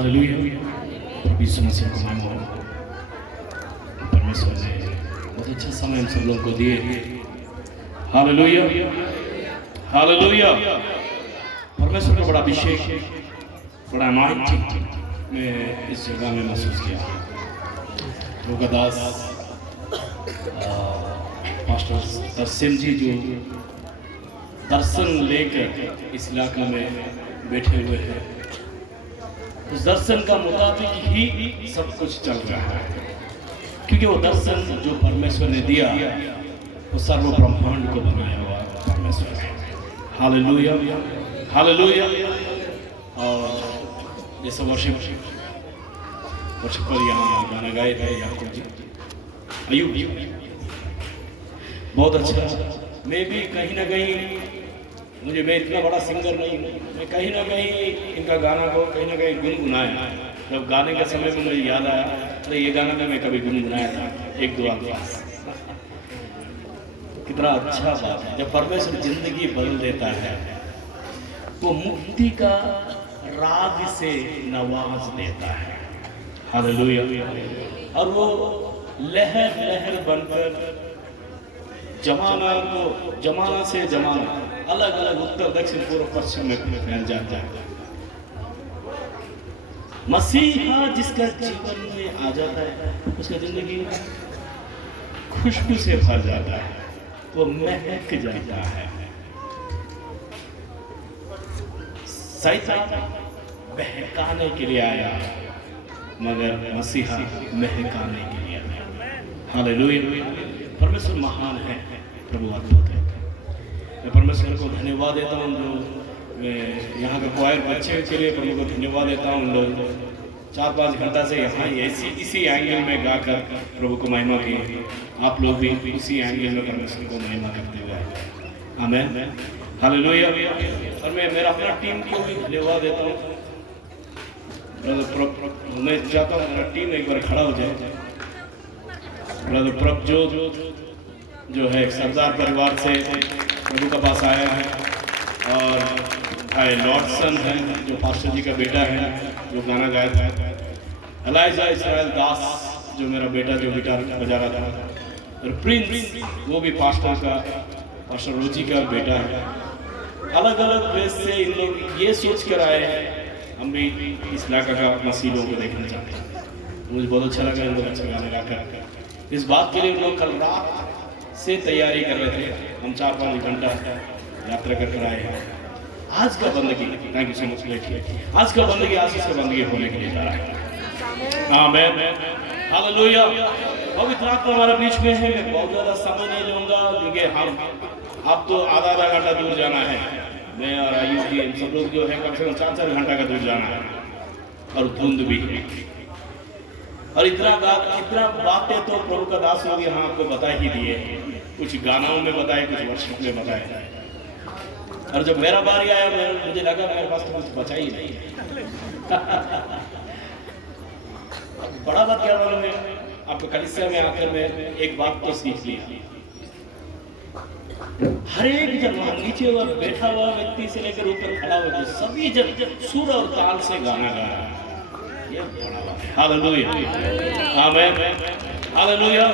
Hallelujah. यीशु मसीह को महिमा हो। परमेश्वर ने बहुत अच्छा समय हम सब लोगों को दिए। Hallelujah hallelujah. परमेश्वर का बड़ा अभिषेक, बड़ा अनाइंटिंग मैं इस जगह में महसूस किया। रोगादास पास्टर तरसेम जी जो दर्शन लेकर इस इलाका में बैठे हुए हैं, उस दर्शन का मुताबिक ही सब कुछ चल रहा है, क्योंकि वो दर्शन जो परमेश्वर ने दिया वो सर्व ब्रह्मांड को बनाया हुआ परमेश्वर है। Hallelujah hallelujah. और जैसे वर्शिप पर यहाँ गाना गाए थे याकूब जी, अयूब, बहुत अच्छा। मैं भी कहीं ना कहीं, मैं इतना बड़ा सिंगर नहीं हूँ, मैं कहीं ना कहीं इनका गाना को कहीं ना कहीं गुनगुनाया। जब गाने के समय में मुझे याद आया, अरे ये गाना तो मैं कभी गुनगुनाया था, एक दो अल्फाज। कितना अच्छा बात है जब परमेश्वर जिंदगी बदल देता है, वो मुक्ति का राग से नवाज देता है। हालेलुया। और वो लहर लहर बनकर जमाना से जमाना, अलग अलग उत्तर दक्षिण पूर्व पश्चिम में फैल जाता है। मसीहा जिसका जीवन में आ जाता है, उसका जिंदगी खुशबू से भर जाता है, वो महक जाता है। शैतान बहकाने के लिए आया, मगर मसीहा महकाने के लिए आया। हालेलुया। परमेश्वर महान है, प्रभु अद्भुत है। मैं परमेश्वर को धन्यवाद देता हूँ, जो यहाँ के क्वायर बच्चे के लिए प्रभु को धन्यवाद देता हूँ। लोग 4-5 घंटा से यहाँ इसी एंगल में गाकर प्रभु को महिमा की। आप लोग भी इसी एंगल में परमेश्वर को महिमा करते हुए। आमीन हालेलुया। और मैं मेरा अपना टीम को भी धन्यवाद देता हूँ। मैं चाहता हूँ मेरा टीम एक बार खड़ा हो जाए। ब्रदर प्रभ जो है सरदार परिवार से प्रभु का पास आया है, और भाई लॉर्डसन है जो पास्टर जी का बेटा है, जो गाना गाया था। एलाइजा इसराइल दास जो मेरा बेटा जो गिटार बजा रहा था, और प्रिंस वो भी पास्टर रोजी का बेटा है। अलग अलग प्लेस से इन लोग ये सोच कर आए हैं, हम भी इस इलाका का मसीहों को देखना चाहते हैं। मुझे बहुत अच्छा लगा इन लोग अच्छा गाना गाकर। इस बात के लिए उन लोग कल रात से तैयारी कर रहे थे। हम 4-5 घंटा यात्रा कर आए हैं। आज का बंदगी, thank you so much late, आज का बंदगी आशीष का बंदगी होने के लिए जा रहा है। आमीन हालेलुया। पवित्र आत्मा हमारे बीच में है। मैं बहुत ज़्यादा समय नहीं लूँगा, क्योंकि हम अब तो आधा घंटा दूर जाना है। मैं और आयुष जी सब लोग जो है कम से कम 4-4 घंटा का दूर जाना है, और धुंध भी है। और इतना बातें तो प्रभु का दास लोग यहाँ आपको बता ही दिए, कुछ गानाओं में बताए, कुछ वर्षों में बताए। और जब मेरा बारी आया, मुझे लगा मेरे पास तो कुछ बचा ही नहीं। बड़ा बात क्या मालूम है आपको, कलीसिया में आकर मैं एक बात तो सीख लिया। हर एक जन नीचे हुआ बैठा हुआ व्यक्ति से लेकर ऊपर खड़ा हुआ, सभी जन सुर और ताल से गाना गा रहा है। ये बड़ा बात है। हालेलुया आमीन हालेलुया।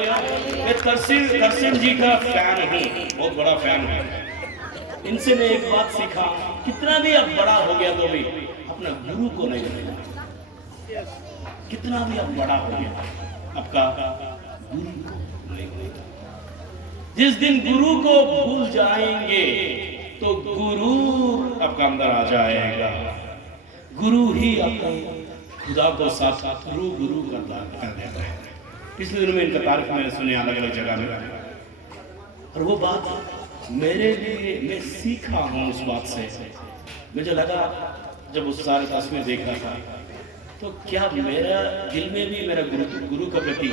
मैं तरसेम जी का फैन हूँ, बहुत बड़ा फैन हूँ। इनसे मैं एक बात सीखा, कितना भी अब बड़ा हो गया तो भी अपना गुरु को नहीं भूलना। कितना भी अब बड़ा हो गया, आपका गुरु को नहीं भूलना। जिस दिन गुरु को भूल जाएंगे तो गुरु आपका अंदर आ जाएगा। गुरु ही आपका खुदा को साथ गुरु कर देता है। पिछले दिनों में इनका तारीफ मैंने सुने अलग अलग जगह में, और वो बात मेरे लिए मैं सीखा हूँ उस बात से। मुझे लगा जब उस सारे तस्वीर देख रहा था, तो क्या मेरा दिल में भी मेरा गुरु का प्रति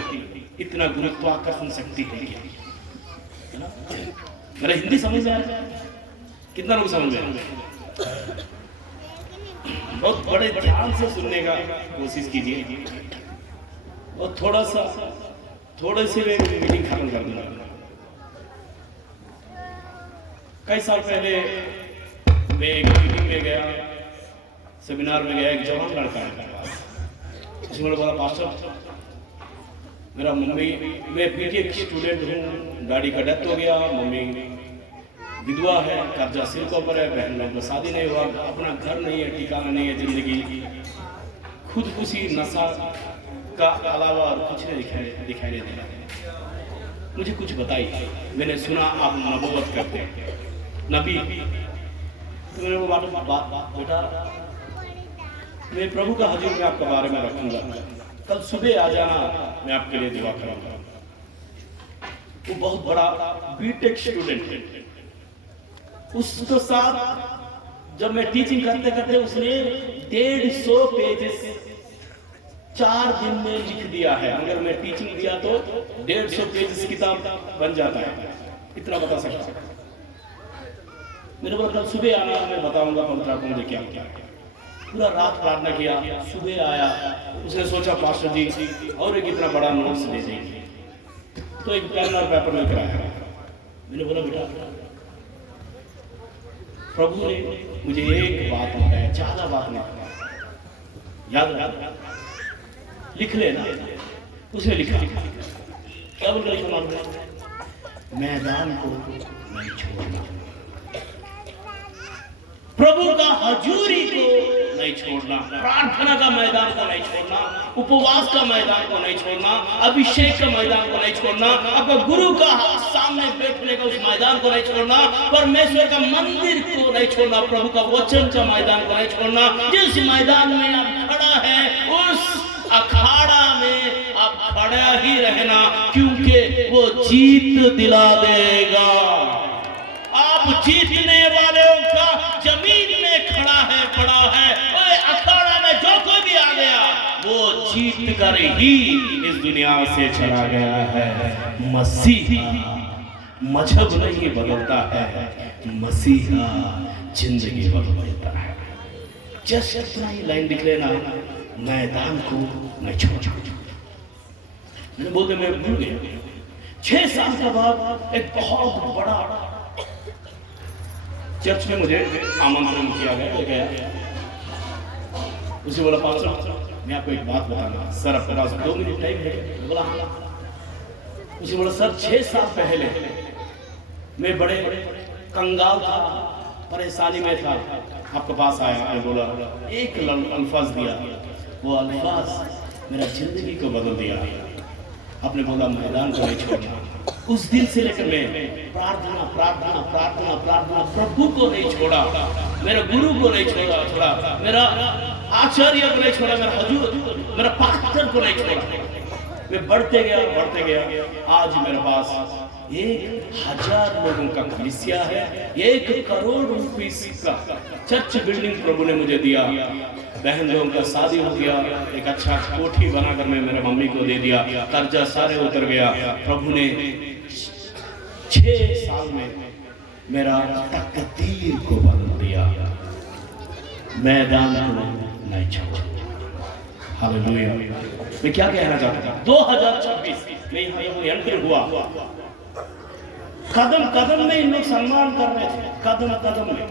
इतना गुरुत्वाकर्षण शक्ति है क्या? मेरा हिंदी समझ में आया? कितना लोग समझ में? बहुत बड़े ध्यान से सुनने का कोशिश कीजिए, और थोड़े से मीटिंग खत्म कर दूंगा। कई साल पहले मैं एक मीटिंग में गया, सेमिनार में गया। एक जवान लड़का है, उसने बोला पास्टर मेरा मम्मी, मैं पीटीए स्टूडेंट हूँ, डैडी का डेथ हो गया, मम्मी विधवा है, कर्जा सिर के ऊपर है, बहन लोग का शादी नहीं हुआ, अपना घर नहीं है, ठिकाना नहीं है, जिंदगी खुदकुशी नशा का अलावा और कुछ नहीं दिखाई नहीं दे रहा। मुझे कुछ बताइए, मैंने सुना आप नबूवत करते हैं, नबी। तो मैंने वो बात बेटा मैं प्रभु का हजूर में आपके बारे में रखूंगा, कल सुबह आ जाना, मैं आपके लिए दुआ करूंगा। वो बहुत बड़ा बीटेक स्टूडेंट है, उसके साथ जब मैं टीचिंग करते करते उसने 150 पेजेस 4 दिन में लिख दिया है। अगर मैं टीचिंग दिया तो 150 पेजेस किताब बन जाता है, इतना बता सकता हूं। मेरे को कल सुबह आना, मैं बताऊंगा पवित्र आत्मा मुझे क्या क्या। पूरा रात प्रार्थना किया, सुबह आया, उसने सोचा पास्टर जी और एक इतना बड़ा नोट्स दे देंगे, तो एक पेन और पेपर लेकर आया। मैंने बोला बेटा प्रभु ने मुझे एक बात बताया, ज्यादा बात नहीं बताया, याद लिख लेना। उसने लिखा, क्या बोल रहा, मैदान को नहीं छोड़ना, प्रभु का हजूरी को नहीं छोड़ना, प्रार्थना का मैदान को नहीं छोड़ना, उपवास का मैदान को नहीं छोड़ना, अभिषेक का मैदान को नहीं छोड़ना, आपका गुरु का सामने बैठने का उस मैदान को नहीं छोड़ना, परमेश्वर का मंदिर को नहीं छोड़ना, प्रभु का वचन का मैदान को नहीं छोड़ना। जिस मैदान में आप खड़ा है उस अखाड़ा में आप खड़ा ही रहना, क्योंकि वो जीत दिला देगा। आप जीतने वालों का जमीन में खड़ा है, पड़ा है, और अखाड़ा में जो कोई भी आ गया वो जीत कर ही इस दुनिया से चला गया है। मसीहा मजहब नहीं बदलता है, मसीहा जिंदगी बदल देता है। जस्ट इतना ही लाइन लिख लेना, मैदान को नहीं छोड़। मैंने बोलते मैं भूल गया। 6 साल के बाद एक बहुत बड़ा चर्च में मुझे आमंत्रण किया गया। उसे बोला पास्टर मैं आपको एक बात बताना, सर आपके पास 2 मिनट टाइम है? बोला हाँ। उसे बोला सर 6 साल पहले मैं बड़े कंगाल था, परेशानी में था, आपके पास आया। मैं बोला एक अल्फाज दिया, वो अल्फाज मेरा जिंदगी को बदल दिया। आपने बोला मैदान को नहीं छोड़ना। उस दिन से लेकर मैं प्रार्थना प्रार्थना प्रार्थना प्रार्थना, प्रभु को नहीं छोड़ा, मेरा गुरु को नहीं छोड़ा, मेरा आचार्य को नहीं छोड़ा, मेरा हजूर मेरा पास्टर को नहीं छोड़ा। मैं बढ़ते गया। आज मेरे पास 1000 लोगों का कलीसिया है, 1 करोड़ रुपए का चर्च बिल्डिंग प्रभु ने मुझे दिया। बहन लोगों का शादी हो गया, एक अच्छा कोठी बनाकर मैं मेरे मम्मी को दे दिया, कर्जा सारे उतर गया। प्रभु ने 6 साल में मेरा तकदीर को बदल दिया। मैदान को नहीं छोड़ा। हालेलुया। मैं क्या कहना चाहता था, 2026 में यहाँ एंटर हुआ, कदम कदम में इन लोग सम्मान कर रहे थे, कदम कदम में।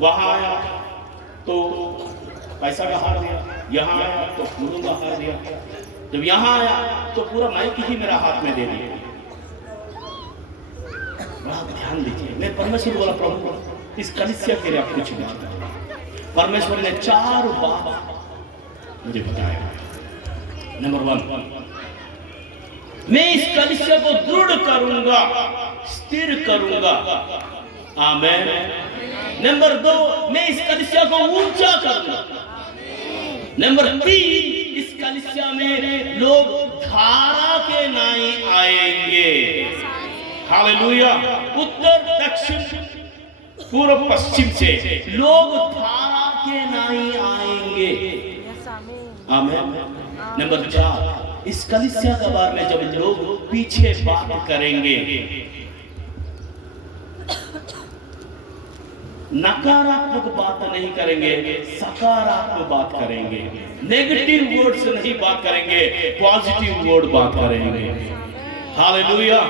वहां आया तो पैसा का हार दिया, यहाँ आया तो फूलों का हार दिया, जब यहाँ आया तो पूरा माइक ही मेरा हाथ में दे दिया। बड़ा ध्यान दीजिए। मैं परमेश्वर बोला प्रभु इस कलीसिया के लिए आप कुछ नहीं। परमेश्वर ने 4 बात मुझे बताया। नंबर 1, मैं इस कलीसिया को दृढ़ करूंगा, स्थिर करूंगा। आमीन। नंबर 2, मैं इस कलीसिया को ऊंचा करूंगा। नंबर 3, इस कलीसिया में लोग धारा के नाई आएंगे। हालेलुया। उत्तर दक्षिण पूर्व पश्चिम से लोग धारा के नाई आएंगे। आमीन। नंबर 4, इस कलीसिया के बारे में जब लोग पीछे बात करेंगे, नकारात्मक बात नहीं करेंगे, सकारात्मक बात करेंगे। नेगेटिव वर्ड से नहीं बात करेंगे, पॉजिटिव वर्ड बात करेंगे। हालेलुया।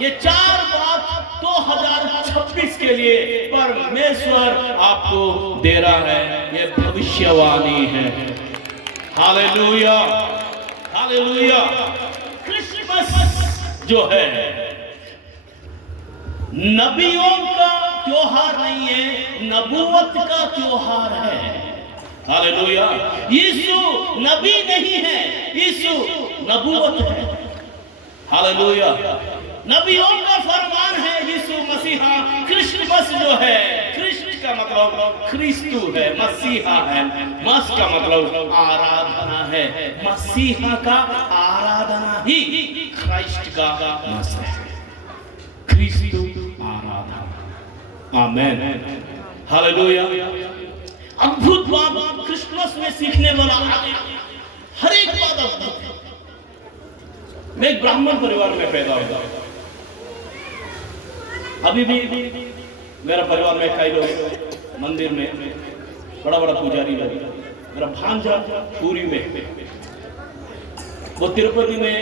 ये 4 बात 2026 के लिए परमेश्वर आपको दे रहा है। ये भविष्यवाणी है। Hallelujah, hallelujah. क्रिसमस जो है नबियों का त्योहार नहीं है, नबूवत का त्योहार है। हालेलुया। यीशु नबी नहीं है, यीशु नबूवत है। हालेलुया। नबियों का फरमान है यीशु मसीहा। क्रिसमस जो है, क्रिस्ट का मतलब क्रिस्तु है, मसीहा है। मस का मतलब आराधना है, मसीहा का आराधना ही क्राइस्ट का मस है। क्रिस्तु आराधना। आमेन, हालेलुया। अद्भुत बात क्रिसमस में सीखने वाला हर एक बात अद्भुत है। मैं एक ब्राह्मण परिवार में पैदा हुआ। अभी भी मेरा परिवार में कई लोग मंदिर में बड़ा बड़ा पुजारी लोग। मेरा भांजा पूरी में, वो तिरुपति में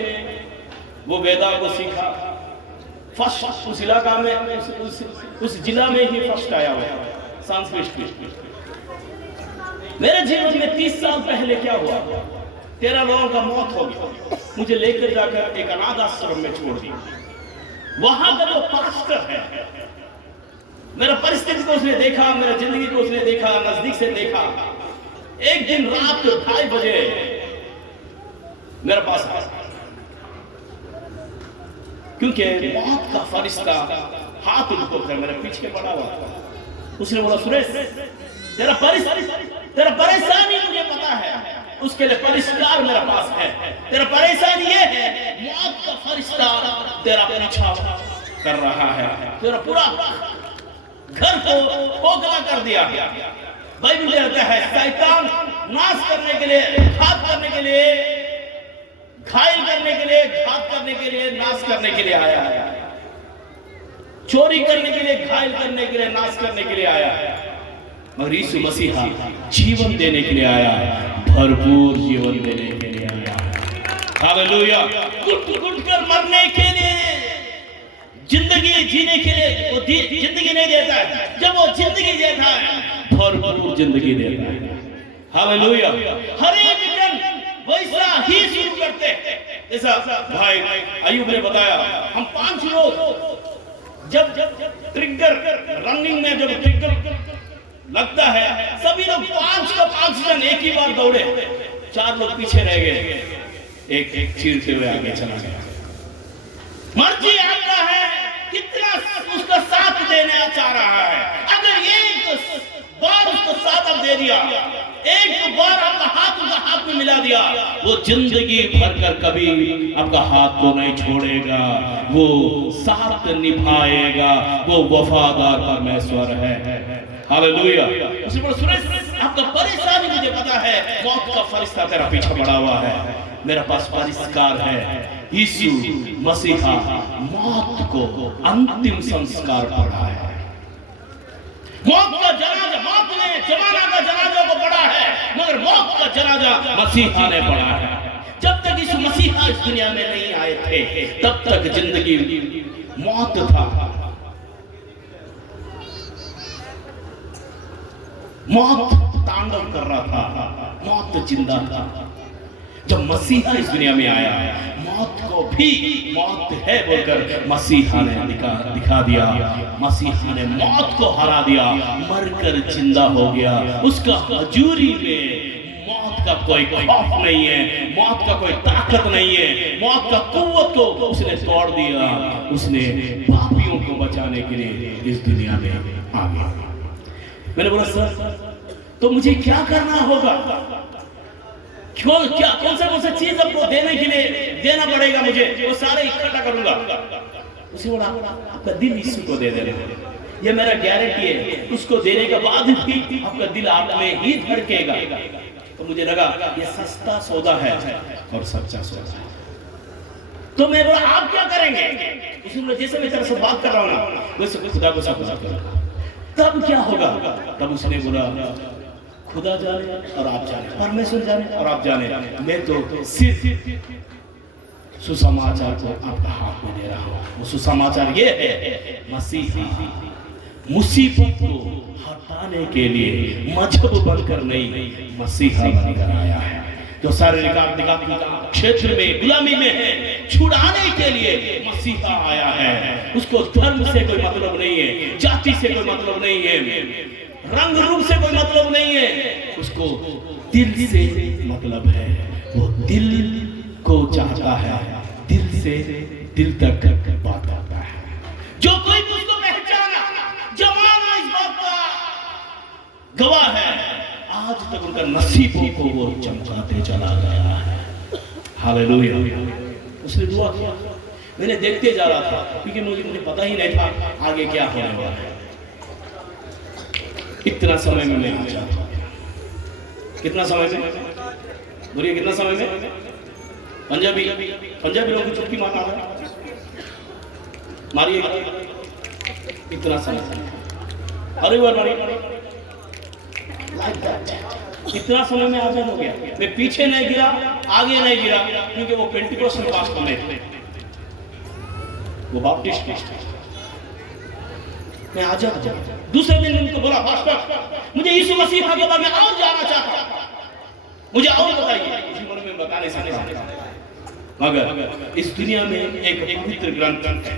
वो वेदा को सीखा। फर्स्ट उस इलाका में, उस जिला में ही फर्स्ट आया हुआ संस्कृत। मेरे जीवन में 30 साल पहले क्या हुआ, 13 लोगों का मौत हो गया। मुझे लेकर जाकर एक अनाथ आश्रम में छोड़ दिया। वहां का जो पास्टर है, मेरा परिस्थिति को उसने देखा, मेरा जिंदगी को उसने देखा, नजदीक से देखा। एक दिन रात 2:30 बजे मेरे पास आया, क्योंकि मौत का फरिश्ता हाथ उठाकर मेरे पीछे पड़ा हुआ था। उसने बोला, सुरेश तेरा परेशानी मुझे पता है, उसके लिए परिष्कार मेरे पास है। तेरा परेशानी ये है, मौत का फरिश्ता तेरा पीछा कर रहा है, तेरा पूरा घर को खोखला कर दिया। बाइबल में कहता है शैतान नाश करने के लिए, घात करने के लिए, घायल करने के लिए, घात करने के लिए, नाश करने के लिए आया है। चोरी करने के लिए, घायल करने के लिए, नाश करने के लिए आया है। मगर यीशु मसीहा जीवन देने के लिए आया है, भरपूर जीवन देने के लिए आया है। हालेलुया। घुट कर मरने के लिए, जिंदगी जीने के लिए वो जिंदगी नहीं देता है। जब वो जिंदगी देता है, भरपूर जिंदगी देता है। हालेलुया। हर एक जन वैसा ही शुरू करते हैं। ऐसा भाई अयूब ने बताया, हम 5 लोग जब ट्रिगर रनिंग में जब ट्रिगर लगता है, सभी लोग 5 जन एक ही बार दौड़े, 4 लोग पीछे रह गए, एक चीरते हुए आगे चला गया। मर्जी आपका है कितना उसका साथ देना चाह रहा है। अगर एक बार उसको साथ दे दिया, एक बार आपका हाथ उसका हाथ में मिला दिया, वो जिंदगी भर कर कभी आपका हाथ को नहीं छोड़ेगा, वो साथ निभाएगा, वो वफादार परमेश्वर है। हालेलुया। उसने बोला, सुरेश आपका परेशानी मुझे पता है, मौत का फरिश्ता तेरा पीछे पड़ा हुआ है, मेरे पास परिष्कार है। यीशु मसीहा मौत को अंतिम संस्कार पड़ा है। मौत का जनाजा, मौत ने जमाना का जनाजा को पड़ा है, मगर मौत का जनाजा मसीहा ने पड़ा है। जब तक यीशु मसीहा इस दुनिया में नहीं आए थे, तब तक जिंदगी मौत था, मौत तांडव कर रहा था, मौत जिंदा था। जब मसीहा इस दुनिया में आया, मौत को भी मौत है बोलकर मसीहा ने दिखा दिया। मसीहा ने मौत को हरा दिया, मरकर जिंदा हो गया। उसका हजूरी में मौत का कोई खौफ नहीं है, मौत का कोई ताकत नहीं है, मौत का कुव्वत को उसने तोड़ दिया। उसने पापियों को बचाने के लिए इस दुनिया में आ गया। मैंने बोला, सर तो मुझे क्या करना होगा, कौन सा चीज आपको देने के लिए देना पड़ेगा, मुझे वो सारे इकट्ठा करूंगा। उसे बोला, आपका दिल यीशु को दे देना, ये मेरा गारंटी है। उसको देने के बाद भी आपका दिल आप में ही धड़केगा। तो मुझे लगा ये सस्ता सौदा है और सच्चा सौदा है। तो मैं बोला, आप क्या करेंगे? उसने जैसे मैं तेरे से बात कर रहा हूँ ना, वैसे खुदा को सब बात करो। तब क्या होगा? तब उसने बोला, खुदा जाने और आप जाने, परमेश्वर जाने और आप जाने, मैं तो सिर्फ सुसमाचार को आपका हाथ में दे रहा हूँ। वो सुसमाचार ये है, मसीहा मुसीबत को हटाने के लिए मजहब बनकर नहीं, मसीहा बनकर आया है। जो शारीरिक आर्थिक क्षेत्र में गुलामी में है, छुड़ाने के लिए मसीहा आया है। उसको धर्म से कोई मतलब नहीं है, जाति से कोई मतलब नहीं है, रंग रूप से कोई मतलब नहीं है, उसको दिल से मतलब है। वो दिल को चाहता है, दिल से दिल तक बात करता है। जो कोई उसको पहचाना, जमाना इस बात का गवाह है, आज तक उनका नसीबों को वो चमकाते चला गया है। हालेलुया। उसने दुआ किया, मैंने देखते जा रहा था क्योंकि मुझे पता ही नहीं था आगे क्या होने वाला है। इतना समय में मैं आ जाता, कितना समय में बोलिए, कितना समय में? पंजाबी लोगों की चुटकी मारना है, मारिए इतना समय। अरे बार मारिए, इतना समय में आजाद हो गया। मैं पीछे नहीं गिरा, आगे नहीं गिरा, क्योंकि वो पेंटिकोस्ट में पास करने थे, वो बाप्टिस्ट। मैं आजाद हो गया। दूसरे दिन उनको बोला, पास्टर मुझे यीशु मसीह के बारे में और जानना चाहता, मुझे और बताइए। किसी मन में बता नहीं सकता, मगर इस दुनिया में एक पवित्र ग्रंथ है,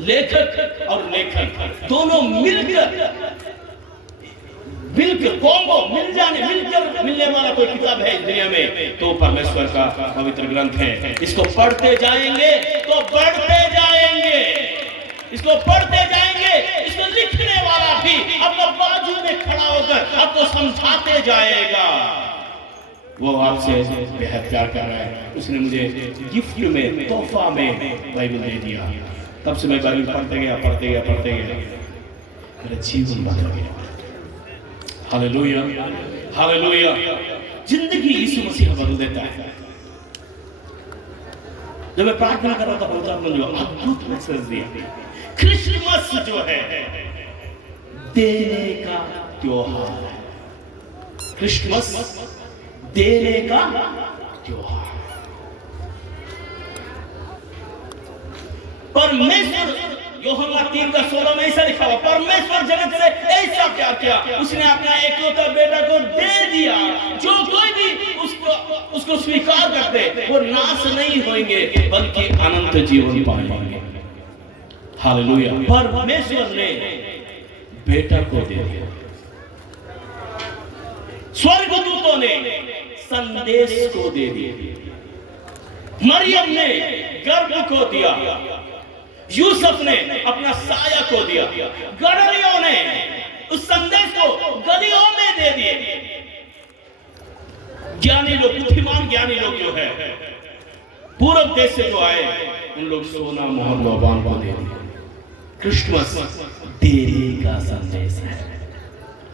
लेखक और लेखन दोनों मिलकर कॉम्बो मिलकर मिलने वाला कोई किताब है इस दुनिया में तो परमेश्वर का पवित्र ग्रंथ है। इसको पढ़ते जाएंगे तो बढ़ते जाएंगे, इसको पढ़ते जाएंगे। इसको लिखने वाला भी अपने बाजू में खड़ा होकर आपको समझाते जाएगा। वो आपसे बेहद प्यार कर रहा है। उसने मुझे गिफ्ट में, तोहफा में बाइबल दे दिया। तब से मैं बाइबल पढ़ते गया, मेरा जीवन बदल गया। Hallelujah, hallelujah. जिंदगी यीशु मसीह बदल देता है। जब मैं प्रार्थना कर रहा था, पवित्र आत्मा ने जो अद्भुत मैसेज दिया, क्रिसमस जो है देने का त्योहार है। क्रिसमस देने का त्योहार। परमेश्वर, यूहन्ना 3:16 में ऐसा लिखा हुआ, परमेश्वर जगत से ऐसा प्यार किया, उसने अपना एकलौता बेटा को दे दिया, जो कोई भी उसको स्वीकार करते वो नाश नहीं होंगे बल्कि अनंत जीवन पाएंगे। हालेलुया। परमेश्वर ने बेटा को दे दिया। स्वर्गदूतों ने संदेश को दे दिया। मरियम ने गर्भ को दिया, यूसुफ ने अपना साया को दिया, गडरियों ने उस संदेश को गलियों में दे दिए। ज्ञानी लोग, बुद्धिमान ज्ञानी लोग जो है पूर्व देश से जो आए, उन लोग सोना मोहर लोबान को दे दिए। क्रिसमस देने का संदेश है।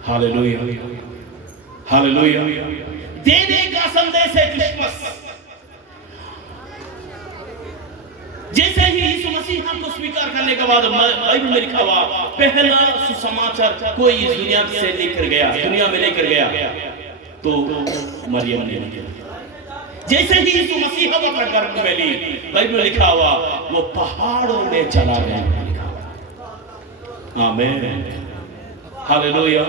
Hallelujah, hallelujah. देने का संदेश है क्रिसमस। जैसे ही यीशु मसीह हमको स्वीकार करने के बाद बाइबल में लिखा हुआ पहला सुसमाचार कोई इस दुनिया से लेकर गया, दुनिया में लेकर गया तो मरियम ने लिया। जैसे ही यीशु मसीह अपना गर्भ में ली, बाइबल में लिखा हुआ वो पहाड़ों में चला गया। आमीन, हालेलुया।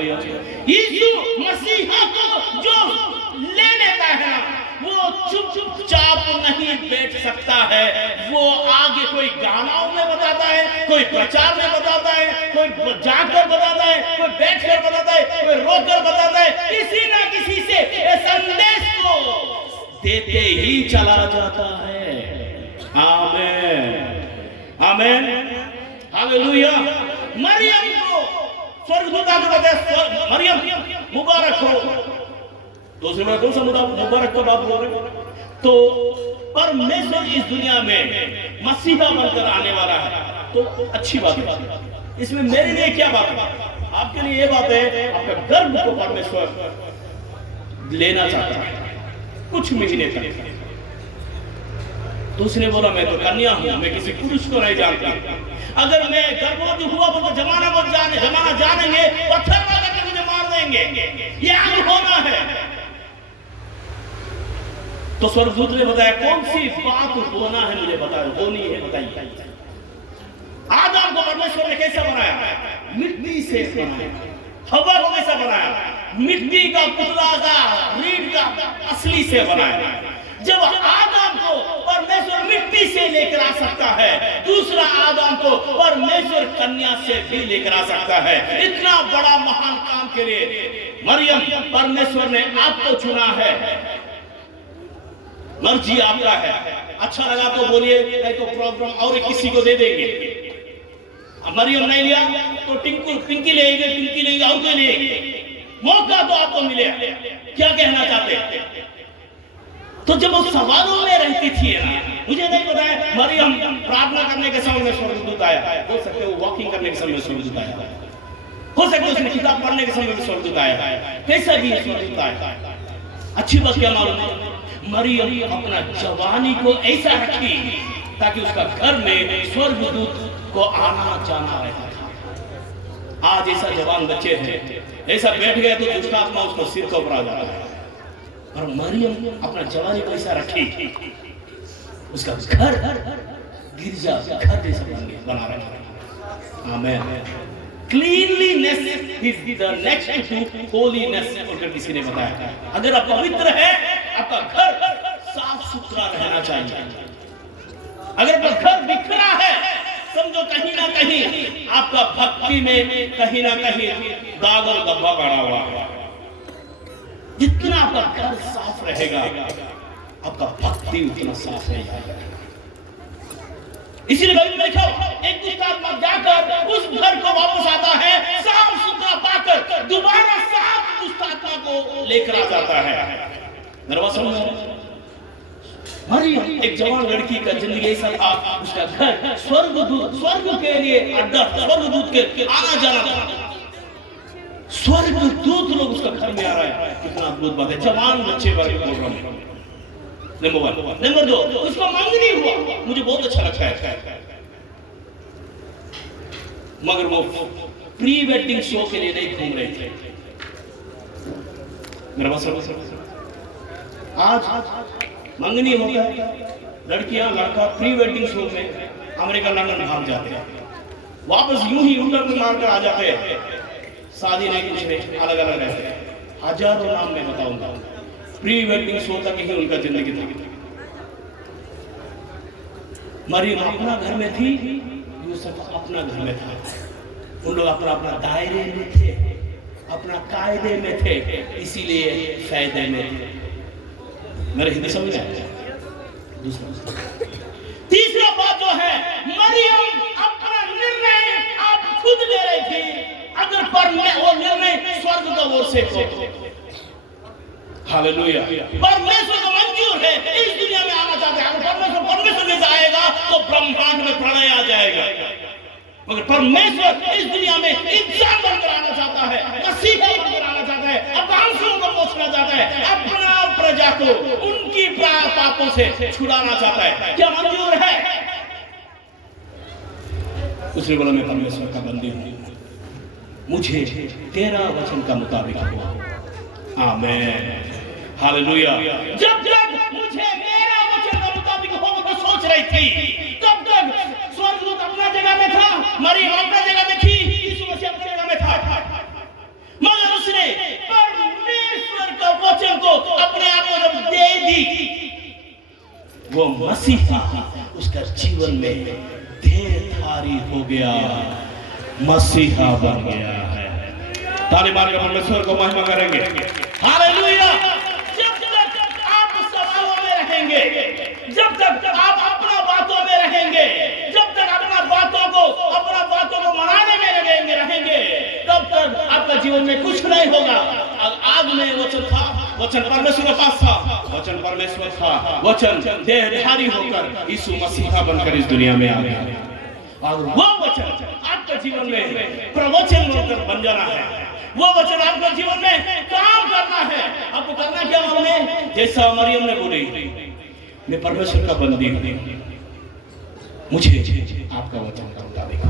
यीशु मसीह को जो ले लेता है वो चुपचाप नहीं बैठ सकता है। वो आगे कोई गानाओं में बताता है, कोई प्रचार में बताता है, कोई जाकर बताता है, कोई बैठकर बताता है, कोई रोकर बताता है। किसी ना किसी से संदेश को देते ही चला जाता है। आमीन, आमीन, हालेलुया। मरियम को स्वर्गदूत आके बताया, मरियम मुबारक हो। तो उसने बोला, कौन सा मुबारक का बात बोल रहे? तो परमेश्वर इस दुनिया में मसीहा बनकर आने वाला है, तो अच्छी बात है। इसमें मेरे लिए क्या बात है? आपके लिए ये बात है, आपका गर्भ को परमेश्वर लेना चाहता है कुछ महीने तक। तो उसने बोला, मैं तो कन्या हूं, मैं किसी पुरुष को नहीं जानता। अगर मैं गर्भवती हुआ तो जमाना जानेंगे, पत्थर मारकर मुझे मार देंगे, ये आगे होना है। तो स्वर्गदूत ने बताया, कौन सी बात होना है मुझे बताओ, होनी है बताइए। आदम को परमेश्वर ने कैसा बनाया? मिट्टी से बनाया। हवा को कैसा बनाया? मिट्टी का पुतला का रीढ़ का असली से बनाया। जब आदम को परमेश्वर मिट्टी से लेकर आ सकता है, दूसरा आदम को परमेश्वर कन्या से भी लेकर आ सकता है। इतना बड़ा महान काम के लिए मरियम, परमेश्वर ने आपको चुना है। मर्जी आपका है। अच्छा लगा तो बोलिए, नहीं तो प्रॉब्लम और किसी को दे देंगे। मरियम नहीं लिया तो पिंकी लेंगे, पिंकी लेंगे और कोई लेंगे। मौका तो आपको मिले। क्या कहना चाहते हैं? तो जब वो सवालों में रहती थी ना, मुझे नहीं पता है मरियम प्रार्थना करने के समय में स्वर्गदूत आया, हो सकते है वो वॉकिंग करने के समय में स्वर्गदूत आया, हो सकता है उसने किताब पढ़ने के समय में स्वर्गदूत आया, कैसा भी स्वर्गदूत आया। अच्छी बात क्या मालूम है, मरियम अपना जवानी को ऐसा रखी ताकि उसका घर में स्वर्गदूत को आना जाना रहता था। आज ऐसा जवान बच्चे हैं, ऐसा बैठ गए तो दुष्ट आत्मा उसको सिर के ऊपर आ जाता है। और मरियम अपना जवानी को ऐसा रखी, उसका घर गिरजा घर जैसा बना रखा। आमीन। Cleanliness is the next to holiness, और किसी ने बताया अगर आप पवित्र है, आपका घर साफ सुथरा रहना चाहिए। अगर आपका घर बिखरा है, समझो कहीं ना कहीं आपका भक्ति में कहीं ना कहीं दाग और धब्बा पड़ा हुआ है। जितना आपका घर साफ रहेगा, आपका भक्ति उतना साफ रहेगा। इसीलिए बाइबल में लिखा एक दुष्ट आत्मा जाकर उस घर को वापस आता है, साफ सुथरा पाकर दोबारा साफ दुष्ट आत्मा को लेकर आ जाता है। मेरा समझो, मरियम एक जवान लड़की का जिंदगी ऐसा था, उसका घर स्वर्ग के लिए अड्डा, स्वर्गदूत के आना जाना था। स्वर्गदूत लोग उसका घर में आ रहा है, कितना अद्भुत बात है। जवान बच्चे वाले प्रोग्राम नंबर 1। नंबर 2, उसका मंगनी हुआ, मुझे बहुत अच्छा लगता है, मगर वो प्री वेडिंग शो के लिए नहीं घूम रहे थे। मेरा आज मंगनी होता है, लड़कियां लड़का प्री वेडिंग शो में अमेरिका लंदन भाग जाते हैं, वापस यूं ही उल्टा मारकर आ जाते हैं। शादी नहीं, कुछ नहीं, अलग अलग रहते हैं। हजारों नाम मैं बताऊंगा। प्री वेडिंग शो तक ही उनका जिंदगी था। मरियम अपना घर में थी, यूसुफ अपना घर में था। उन लोग अपना अपना दायरे में थे, अपना कायदे में थे, इसीलिए फायदे में थे। मेरे हिंदी समझ आया? तीसरा बात जो है, मरियम अपना निर्णय आप खुद ले रही थी। अगर वो निर्णय स्वर्ग का ओर से हो, हालेलुया, परमेश्वर को मंजूर है, इस दुनिया में आना चाहते हैं। अगर परमेश्वर में आएगा तो ब्रह्मांड में प्रलय आ जाएगा। मगर परमेश्वर इस दुनिया में इंसान बनकर आना चाहता है, मसीह बनकर आना चाहता है, आकांक्षों को पहुंचना चाहता है, अपना प्रजा को उनकी पापों से छुड़ाना चाहता है। क्या मंजूर है? उसने बोला मैं परमेश्वर का बंदी हूं, मुझे तेरा वचन का मुताबिक हो। आमीन, हालेलुया। जब जब मुझे मेरा वचन का मुताबिक हो, तो सोच रही थी, तब तक स्वर्गदूत अपना जगह में था, मरियम अपना जगह में थी, यीशु मसीह अपनी जगह में था। मगर उसने परमेश्वर का वचन को अपने आप को जब दे दी, वो मसीहा उसका जीवन में देहधारी हो गया, मसीहा बन गया है। ताली मारकर परमेश्वर को महिमा करेंगे। हालेलुया। जब तक आप सवालों में रहेंगे, जब तक आप अपना बातों में रहेंगे, जब तक अपना बातों को मनाने में रहेंगे, तब तक आपका जीवन में कुछ नहीं होगा। आग में वचन था, वचन परमेश्वर के पास था, वचन परमेश्वर था, वचन देहधारी होकर यीशु मसीहा बनकर इस दुनिया में आ गया। और वो वचन आपका जीवन में प्रवचन बन जाना है। वो वचन आपका जीवन में काम करना है। आपको करना क्या मालूम है? जैसा मरियम ने बोली, मैं परमेश्वर का बंदी हूं, मुझे आपका वचन का मुताबिक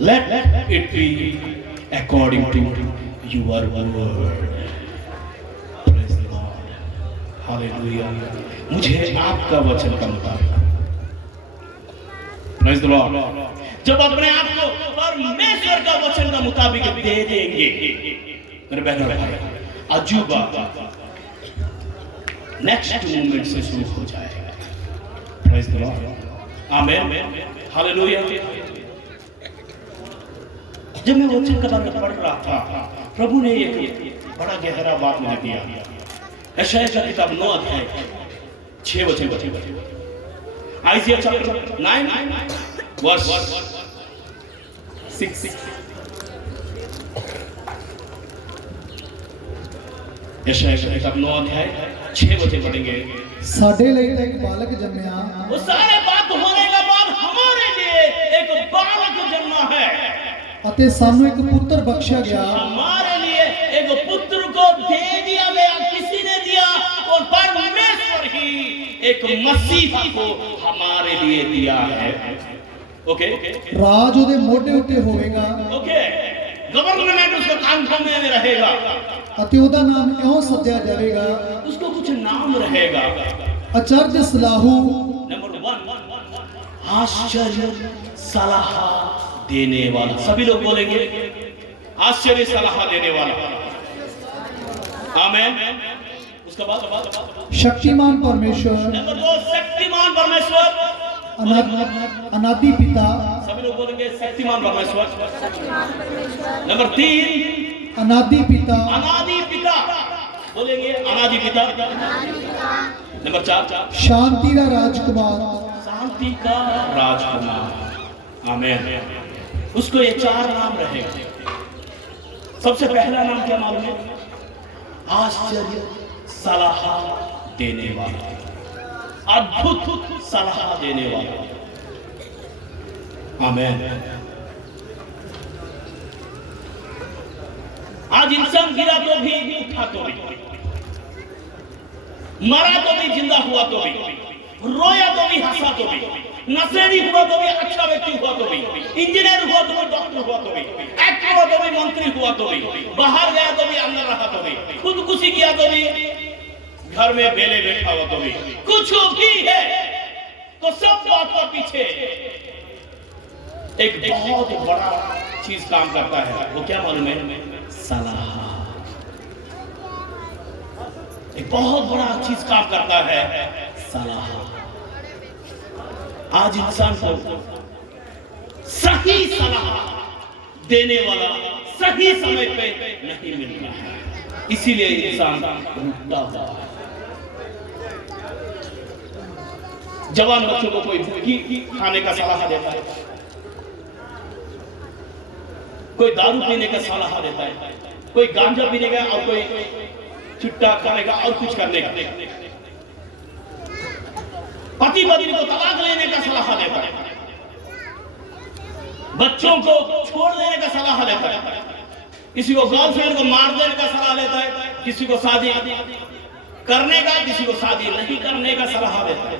let it be according to your word. Praise the lord, hallelujah. मुझे आपका वचन का मुताबिक। Praise the lord. जब अपने आप को परमेश्वर परमेश्वर का वचन का मुताबिक दे देंगे। मेरे बहनों भाई, अजूबा नेक्स्ट मूवमेंट से शुरू हो जाएगा। प्रेज द लॉर्ड, आमीन, हालेलुया। जब मैं वचन का बारे में पढ़ रहा था, प्रभु ने एक बड़ा गहरा बात मुझे दिया। यशायाह की किताब 9 अध्याय 6 वचन, आइजिया चैप्टर 9 वर्स 6। यशायाह की किताब 9 अध्याय 6 वचन पढ़ेंगे। साडे लिए तो एक बालक जन्मया, वो सारे बात होने के बाद हमारे लिए एक बालक जन्मा है, अते सानू एक पुत्र बख्शा गया। हमारे लिए एक पुत्र को दे दिया गया। किसी ने दिया? और परमेश्वर ही एक मसीहा को हमारे लिए दिया है। ओके, राज उदे मोढे उते होवेगा, ओके, गवर्नमेंट उसके कांधों में रहेगा, अते ओदा नाम इउं सद्या जावेगा, उसको कुछ नाम रहेगा। अचरज सलाहू, नंबर 1 आश्चर्य सलाह देने वाला। सभी लोग बोलेंगे आश्चर्य सलाह देने वाला, आमीन। उसके बाद शक्तिमान परमेश्वर, नंबर 2 शक्तिमान परमेश्वर, अनादि पिता, सभी लोग बोलेंगे शक्तिमान परमेश्वर। नंबर 3 अनादि पिता, अनादि पिता, बोलेंगे अनादि पिता। नंबर 4 शांति का राजकुमार, शांति का राजकुमार, आमीन। उसको ये 4 नाम रहेंगे। सबसे पहला नाम क्या मालूम है? आश्चर्य सलाह देने वाला, अद्भुत सलाह देने वाला, आमीन। आज इंसान गिरा तो भी, उठा तो भी, मरा तो भी, जिंदा हुआ तो भी, रोया तो भी, हंसा तो भी, नशेड़ी हुआ तो भी, अच्छा व्यक्ति हुआ तो भी, इंजीनियर हुआ तो भी, डॉक्टर हुआ तो भी, एक्टर हुआ तो भी, मंत्री हुआ तो भी, बाहर गया तो भी, अंदर रहा तो भी, खुदकुशी किया तो भी, घर में बेले बैठा हुआ तो भी, कुछ भी है तो सब बात के पीछे एक बहुत बड़ा चीज काम करता है। वो क्या मालूम है? सलाह। एक बहुत बड़ा चीज काम करता है, सलाह। आज इंसान को सही सलाह देने वाला सही समय पे नहीं मिल रहा है, इसीलिए इंसान रुकता हुआ है। जवान बच्चों को कोई भूखी खाने का सलाह देता है, कोई दारू पीने का सलाह देता है, कोई गांजा पीने का, और कोई चिट्टा खाने का, और कुछ करने का। पति पत्नी को तलाक लेने का सलाह देता है, बच्चों को छोड़ देने का सलाह देता है, किसी को गर्लफ्रेंड को मार देने का सलाह देता है, किसी को शादी करने का, किसी को शादी नहीं करने का सलाह देता है।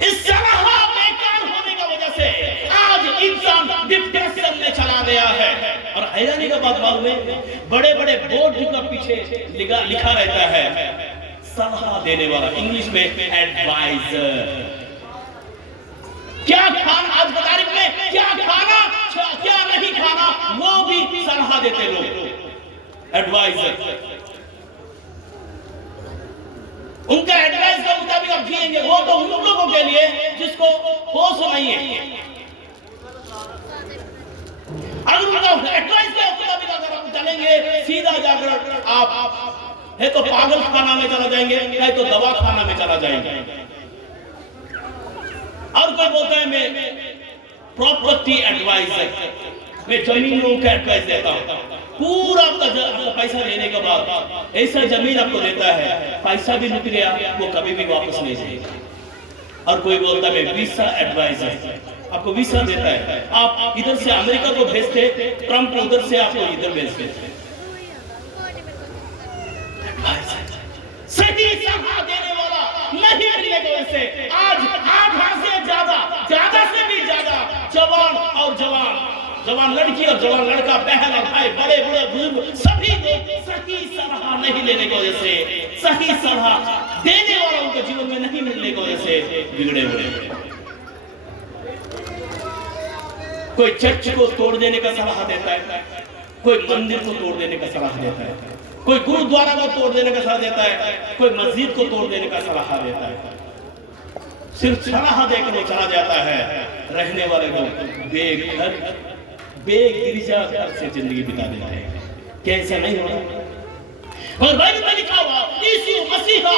इस सलाह बेकार होने की वजह से आज इंसान डिप्रेशन में चला गया है। और हैरानी का बात मालूम है, बड़े बड़े बोर्ड का पीछे लिखा रहता है सलाह देने वाला, इंग्लिश में एडवाइजर। क्या खाना आज की तारीख में, क्या खाना क्या नहीं खाना, वो भी सलाह देते लोग, एडवाइजर। उनका एडवाइस के मुताबिक आप जिएंगे, वो तो उन लोगों के लिए जिसको होश नहीं है। अगर उनका एडवाइस के मुताबिक अगर आप चलेंगे, सीधा जाकर आप है तो पागल खाना में चला जाएंगे, है तो दवा खाना में चला जाएंगे। और कोई बोलता है मैं प्रॉपर्टी एडवाइजर, मैं जमीनों का एडवाइस देता हूँ। पूरा आपको पैसा लेने के बाद ऐसा जमीन आपको देता है, पैसा भी लुट गया, वो कभी भी वापस नहीं देगा। और कोई बोलता है मैं वीसा एडवाइजर, आपको वीसा देता है, आप इधर से अमेरिका को भेजते, ट्रंप उधर से आपको इधर भेजते। सही सलाह देने वाला नहीं मिलने की वजह से आज आधा से ज्यादा से भी ज्यादा जवान लड़की और जवान लड़का, बहन और भाई, बड़े बड़े बुजुर्ग, सभी लोग सही सलाह नहीं लेने की वजह से, सही सलाह देने वाला उनके जीवन में नहीं मिलने की वजह से बिगड़े हुए हैं। कोई चर्च को तोड़ देने का सलाह देता है, कोई मंदिर को तोड़ देने का सलाह देता है, कोई गुरुद्वारा को तोड़ देने का सलाह देता है, कोई मस्जिद को तोड़ देने का सलाह देता है। सिर्फ सलाह देकर वो चला जाता है। रहने वाले लोग बेघर बेगिरजा घर से जिंदगी बिता देते हैं। क्या ऐसा नहीं होगा? और बाइबल में लिखा हुआ यीशु मसीह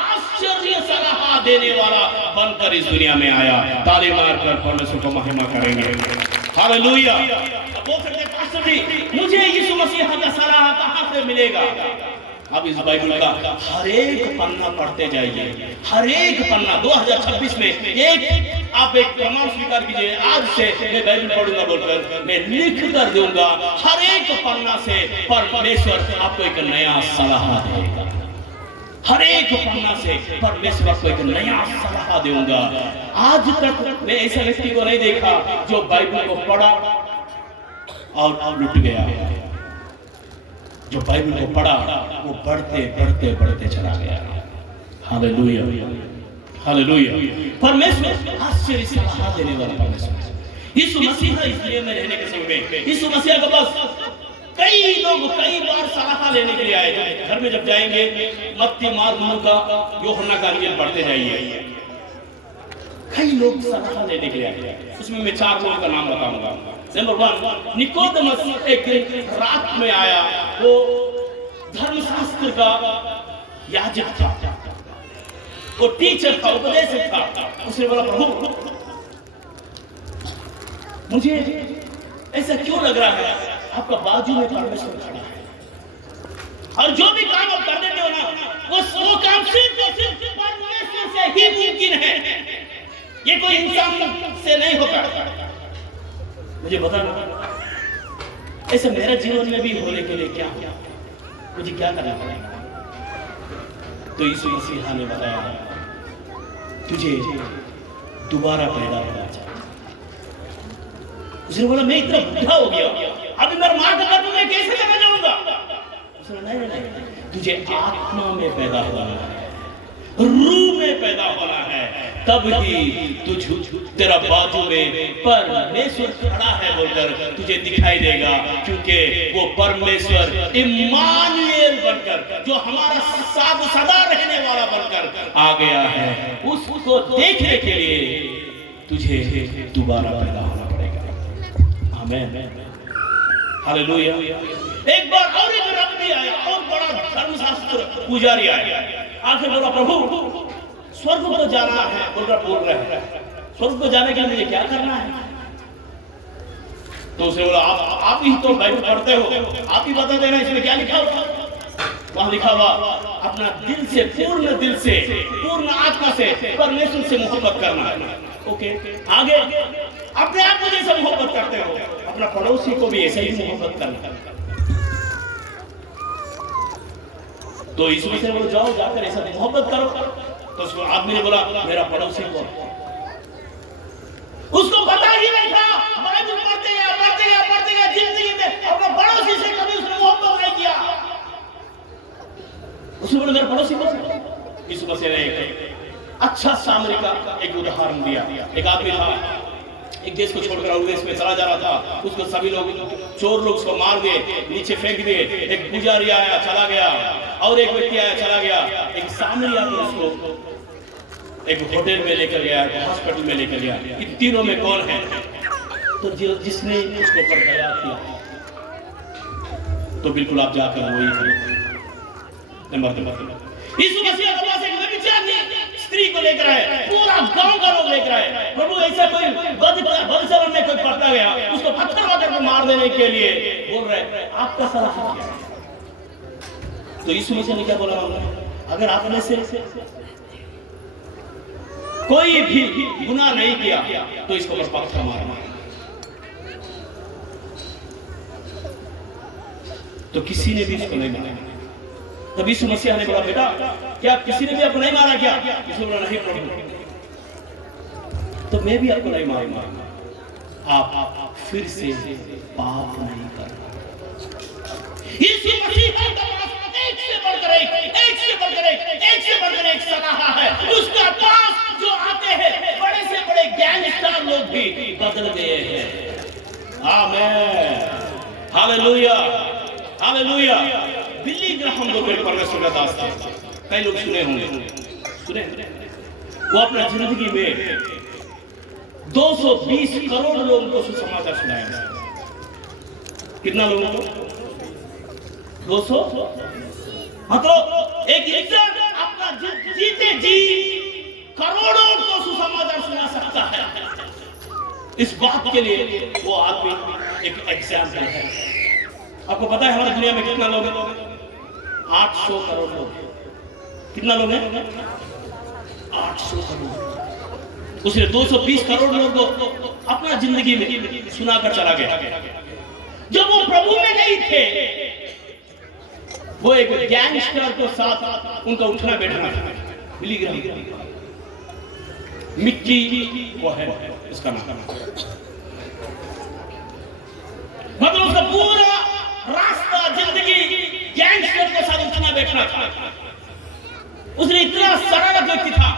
आश्चर्य सलाह देने वाला बनकर इस दुनिया में आया। ताली मारकर परमेश्वर को महिमा करेंगे। हालेलुया। अब बोल सकते हैं पास्टर जी मुझे यीशु मसीह का सलाह कहां से मिलेगा? अब इस बाइबल का हर एक पन्ना पढ़ते जाइए। हर एक पन्ना 2026 में एक आप एक प्रमाण स्वीकार कीजिए, आज से मैं बाइबल पढ़ूंगा बोलकर मैं लिख कर दूंगा। हर एक पन्ना से परमेश्वर आपको एक नया सलाह देगा। हर एक पन्ना से परमेश्वर को एक नया सलाह दूंगा। आज तक मैं ऐसा व्यक्ति को नहीं देखा जो बाइबल को पढ़ा और लुट गया। जो बाइबल को पढ़ा वो बढ़ते बढ़ते बढ़ते चला गया। Hallelujah, hallelujah. परमेश्वर आश्चर्य सलाह देने वाला परमेश्वर। यीशु मसीह इस दुनिया में रहने के समय में यीशु मसीह के पास कई लोग कई बार सलाह लेने के लिए आए। घर में जब जाएंगे मत्ती, मार्क, लूका, यूहन्ना का इंजील पढ़ते जाइए। कई लोग सलाह लेने के लिए आए। उसमें मैं 4 लोगों का नाम बताऊंगा। नंबर 1 निकोदेमस एक दिन रात में आया। वो धर्मशास्त्र का याजक था, वो टीचर था, उपदेशक था। उसने बोला प्रभु मुझे ऐसा क्यों लग रहा है आपका बाजू में परमेश्वर खड़ा है और जो भी काम आप कर देते हो ना वो काम सिर्फ और सिर्फ परमेश्वर से ही मुमकिन है। ये कोई इंसान से नहीं होता। मुझे बताना ऐसा मेरा जीवन में भी होने के लिए क्या मुझे क्या करना पड़ेगा? तो यीशु मसीह ने बताया तुझे दोबारा पैदा होना चाहिए। उसने बोला मैं इतना बुढ़ा हो गया अभी मेरा मां का गर्भ में कैसे चला जाऊंगा? उसने नहीं नहीं तुझे आत्मा में पैदा होना है, रूह में पैदा होना है, तब ही तुझ तेरा बाजू में परमेश्वर खड़ा है बोलकर तुझे दिखाई देगा। क्योंकि वो परमेश्वर इम्मानुएल बनकर जो हमारा साथ सदा रहने वाला बनकर आ गया है। उसको देखने के लिए तुझे दोबारा पैदा होना पड़ेगा। आमीन, हालेलुया। एक बार और एक रब्बी आया और बड़ा धर्मशास्त्र पुजारी आया। आखिर बोला प्रभु स्वर्ग को जाना है बोल रहे हैं, स्वर्ग को जाने के लिए मुझे क्या करना है? तो उसे बोला आप ही तो बाइबल पढ़ते हो, आप ही बता देना इसमें क्या लिखा हुआ? वहां लिखा हुआ अपना दिल से पूर्ण आत्मा से परमेश्वर से मोहब्बत करना। ओके, आगे अपने आप को जैसा मोहब्बत करते हो अपना पड़ोसी को भी ऐसे ही मोहब्बत करना। तो इसमें से वो जाओ जाकर ऐसा मोहब्बत करो। तो उसको आदमी ने बोला मेरा पड़ोसी को, उसको पता ही नहीं था। बाइबल पढ़ते गया जिंदगी में अपने पड़ोसी से कभी उसने मोहब्बत नहीं किया। उसने बोला मेरा पड़ोसी को। इस मसीह ने एक अच्छा सामरी का एक उदाहरण दिया। एक आदमी था, एक देश को छोड़कर और देश में चला जा रहा था। उसको सभी लोग चोर लोग उसको मार दिए, नीचे फेंक दिए। एक पुजारी आया चला गया और एक व्यक्ति आया चला गया। एक सामरी आकर उसको एक होटल में लेकर गया, हॉस्पिटल में लेकर गया। इन तीनों में कौन है? तो जिसने उसको पर दया किया तो बिल्कुल आप जाकर वही करें। यीशु मसीह के पास एक व्यभिचारी स्त्री को लेकर आए, पूरा गांव का लोग लेकर आए। प्रभु ऐसा कोई बदचलन में कोई पकड़ा गया, उसको पत्थर मारकर को मार देने के लिए बोल रहे आपका सलाह क्या है? तो यीशु मसीह ने क्या बोला? अगर आपने से कोई भी गुनाह नहीं किया तो इसको बस पत्थर मारना। तो किसी ने भी इसको नहीं मारा। तब यीशु मसीह ने बोला बेटा क्या किसी ने भी आपको नहीं मारा क्या? यीशु बोला नहीं प्रभु। तो मैं भी आपको नहीं मारूंगा, आप फिर से पाप नहीं करना। यीशु मसीह एक से बढ़कर एक सलाह है। उसका पास जो आते हैं बड़े से बड़े गैंगस्टर लोग भी बदल गए हैं। आमीन, हालेलुया, हालेलुया। बिली ग्राहम जो मेरे परमेश्वर का दास थे, कई लोग सुने होंगे, सुने। वो अपना जिंदगी में 220 करोड़ लोगों को सुसमाचार सुनाया। कितना लोगों को? 200। मतलब एक इंसान अपना जीते जी करोड़ों को सुसमाचार सुना सकता है। इस बात के लिए वो आदमी एक एग्जाम्पल है। आपको पता है हमारी दुनिया में कितना लोग हैं? 800 करोड़ लोग। कितना लोग हैं? 800 करोड़। उसने 220 करोड़ लोगों को अपना जिंदगी में सुनाकर चला गया। जब वो प्रभु में नहीं थे, वो एक गैंगस्टर के साथ उनका उठना बैठना था। बिली ग्राहम, मिक्की वो है इसका नाम। मतलब उसका पूरा रास्ता जिंदगी गैंगस्टर के साथ उठना बैठना था। उसने इतना सरल व्यक्ति था।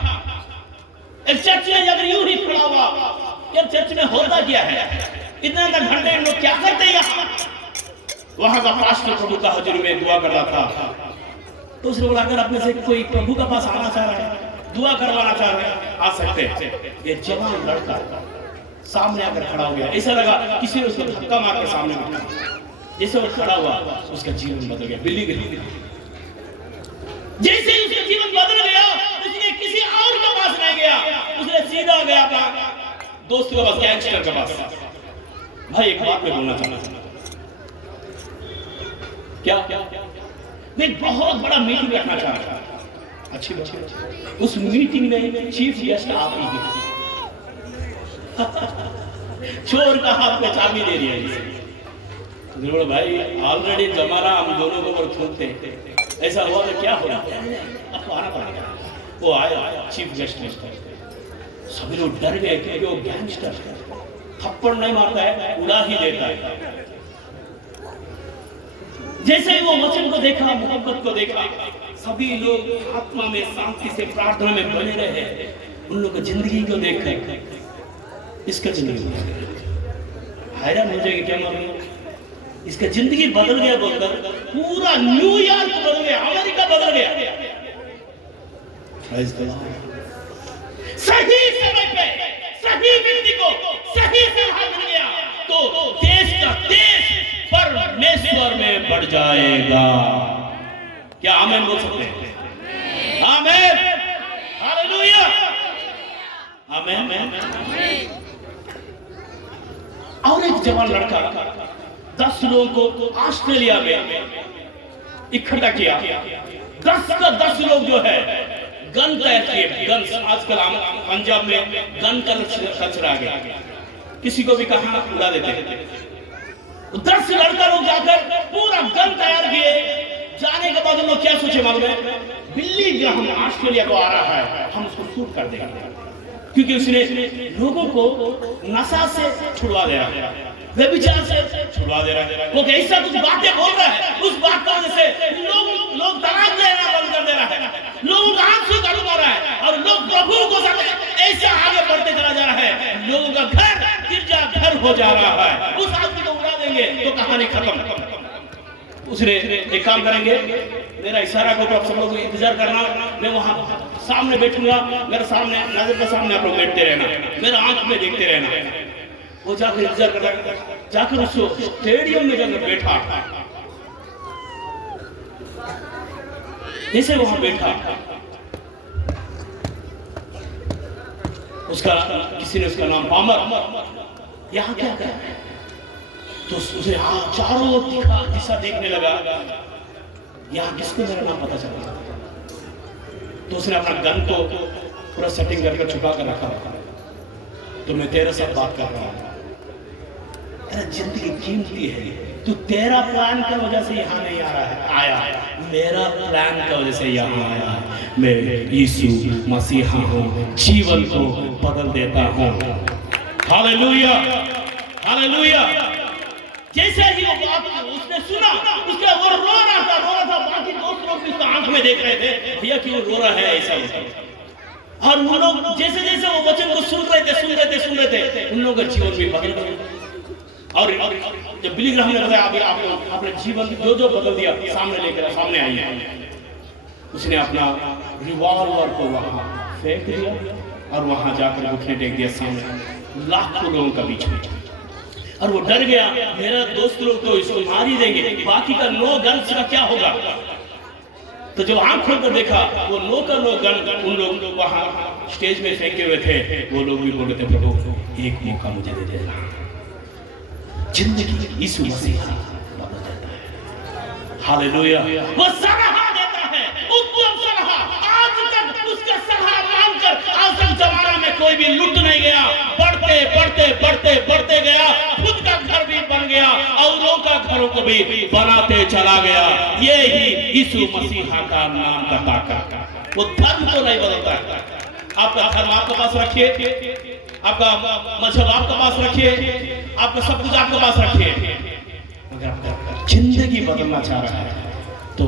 एक चर्च में अगर यूं ही खड़ा हुआ, यार चर्च में होता क्या है, इतना घंटे लोग क्या करते हैं यहाँ? वहां का पास्टर प्रभु का हजूर में दुआ कर रहा था। तो उसने बोला अगर अपने से कोई प्रभु का पास आना चाह रहा है, दुआ करवाना चाह रहे हैं, आ सकते हैं। ये जवान लड़का सामने आकर खड़ा हो गया। ऐसा लगा किसी ने उसको धक्का मार के सामने बिठा। जैसे वो खड़ा हुआ, उसका जीवन बदल गया। बिल्ली गई। जैसे उसका जीवन बदल गया, उसने किसी और के पास नहीं गया, उसने सीधा गया अपना दोस्त के पास, गैंगस्टर के पास। भाई एक बात मैं बोलना चाहता हूं। क्या मैं बहुत बड़ा मीटिंग रखना चाह रहा था। अच्छी बात। उस मीटिंग में चीफ गेस्ट आप ही हैं। चोर का हाथ में चाबी दे रही है। बोलो भाई ऑलरेडी जमाना हम दोनों को थूकते, ऐसा हुआ तो क्या होगा? आपको आना पड़ेगा। वो आया चीफ गेस्ट में, सभी लोग डर गए क्योंकि वो गैंगस्टर थप्पड़ नहीं मारता है, उड़ा ही देता है। जैसे ही वो वचन को देखा, मोहब्बत को देखा, सभी लोग आत्मा में शांति से प्रार्थना में बने रहे। उन लोगों की जिंदगी को देख कर इसका जिंदगी हैरान हो जाएगी। क्या मालूम इसका जिंदगी बदल गया बोलकर पूरा न्यूयॉर्क बदल गया, अमेरिका बदल गया। सही समय पे सही व्यक्ति को सही सलाह मिल गया तो देश का देश परमेश्वर में बढ़ जाएगा। क्या आमीन बोल सकते हैं? आमीन, हालेलुया, आमीन। और एक जवान लड़का 10 लोगों को ऑस्ट्रेलिया में इकट्ठा किया। 10 का 10 लोग जो है गन तैयार किए। गन आजकल पंजाब में गन का कल्चर आ गया, किसी को भी कहा उड़ा देते हैं। 10 लड़का लोग जाकर पूरा गन तैयार किए। जाने के बाद उन लोग क्या सोचे मालूम है? बिल्ली ग्राहम ऑस्ट्रेलिया को आ रहा है, हम उसको शूट कर देंगे, क्योंकि उसने लोगों को नशा से छुड़वा दे रहा है, व्यभिचार से छुड़वा दे रहा है। वो ऐसा कुछ बातें बोल रहा है, उस बात की वजह से लोग तलाक लेना बंद कर दे रहा है, लोगों का आंसू काट रहा है, और लोग प्रभु को ऐसे आगे बढ़ते चला जा रहा है। लोगों का घर गिरजा घर हो जा रहा है। उस आदमी को उड़ा देंगे तो कहानी खत्म। उसने एक काम करेंगे, मेरा इशारा को तो आप सब लोग इंतजार करना, मैं वहां सामने बैठूंगा, मेरे सामने नजर के सामने आप लोग बैठते रहना, मेरा आंख में देखते रहना। वो जाकर इंतजार करता, जाकर उसको स्टेडियम में जाकर बैठा। जैसे वहां बैठा, उसका किसी ने उसका नाम पामर, यहाँ क्या कर, तो उसे चारों दिशा देखने लगा, यहाँ किसको मेरा नाम पता चला। तो उसने अपना गन को पूरा सेटिंग करके छुपा कर रखा। तो मैं तेरे साथ बात कर रहा हूँ, तेरा जिंदगी कीमती है, तू तेरा प्लान की वजह से यहाँ नहीं आ रहा है, आया मेरा प्लान की वजह से यहाँ आया। मैं यीशु मसीहा हूँ, जीवन को बदल देता हूँ। Hallelujah, hallelujah. जैसे ही वो बात उसने सुना, उसका वो रो रहा था। बाकी दोस्त लोग भी उसको आंख में देख रहे थे, भैया क्यों रो रहा है ऐसा। और वो लोग जैसे जैसे वो वचन को सुन रहे थे, उन लोगों का जीवन भी बदल गया। और जब बिली ग्राहम ने बताया अभी आप अपने जीवन जो जो बदल दिया सामने आई, उसने अपना रिवॉल्वर को वहां फेंक दिया और वहां जाकर घुटने टेक दिया सामने लाखों लोगों का बीच में। और वो डर गया, मेरा दोस्त लोग तो इसको मार ही देंगे, बाकी का 9 गन्स का क्या होगा। तो जब आंख खोलकर देखा वो 9 का 9 गन उन लोग वहां स्टेज में फेंके हुए थे, वो लोग भी बोल रहे थे प्रभु एक मौका मुझे दे देना। जिंदगी यीशु मसीह बदल देता है। हालेलुया। वो सलाह देता है, उत्तम सलाह। आज तक उसका सलाह मानकर आज तक जमाना में कोई भी लुट नहीं गया, बढ़ते गया, खुद का घर भी बन गया, औरों का घरों को भी बनाते चला गया। ये ही यीशु मसीहा का नाम का ताकत। वो धर्म तो नहीं बदलता है। आपका धर्म आपके पास रखिए, आपका मजहब आपके पास रखिए, आपका सब कुछ आपके पास रखिए, अगर आपका जिंदगी बदलना चाह रहा है तो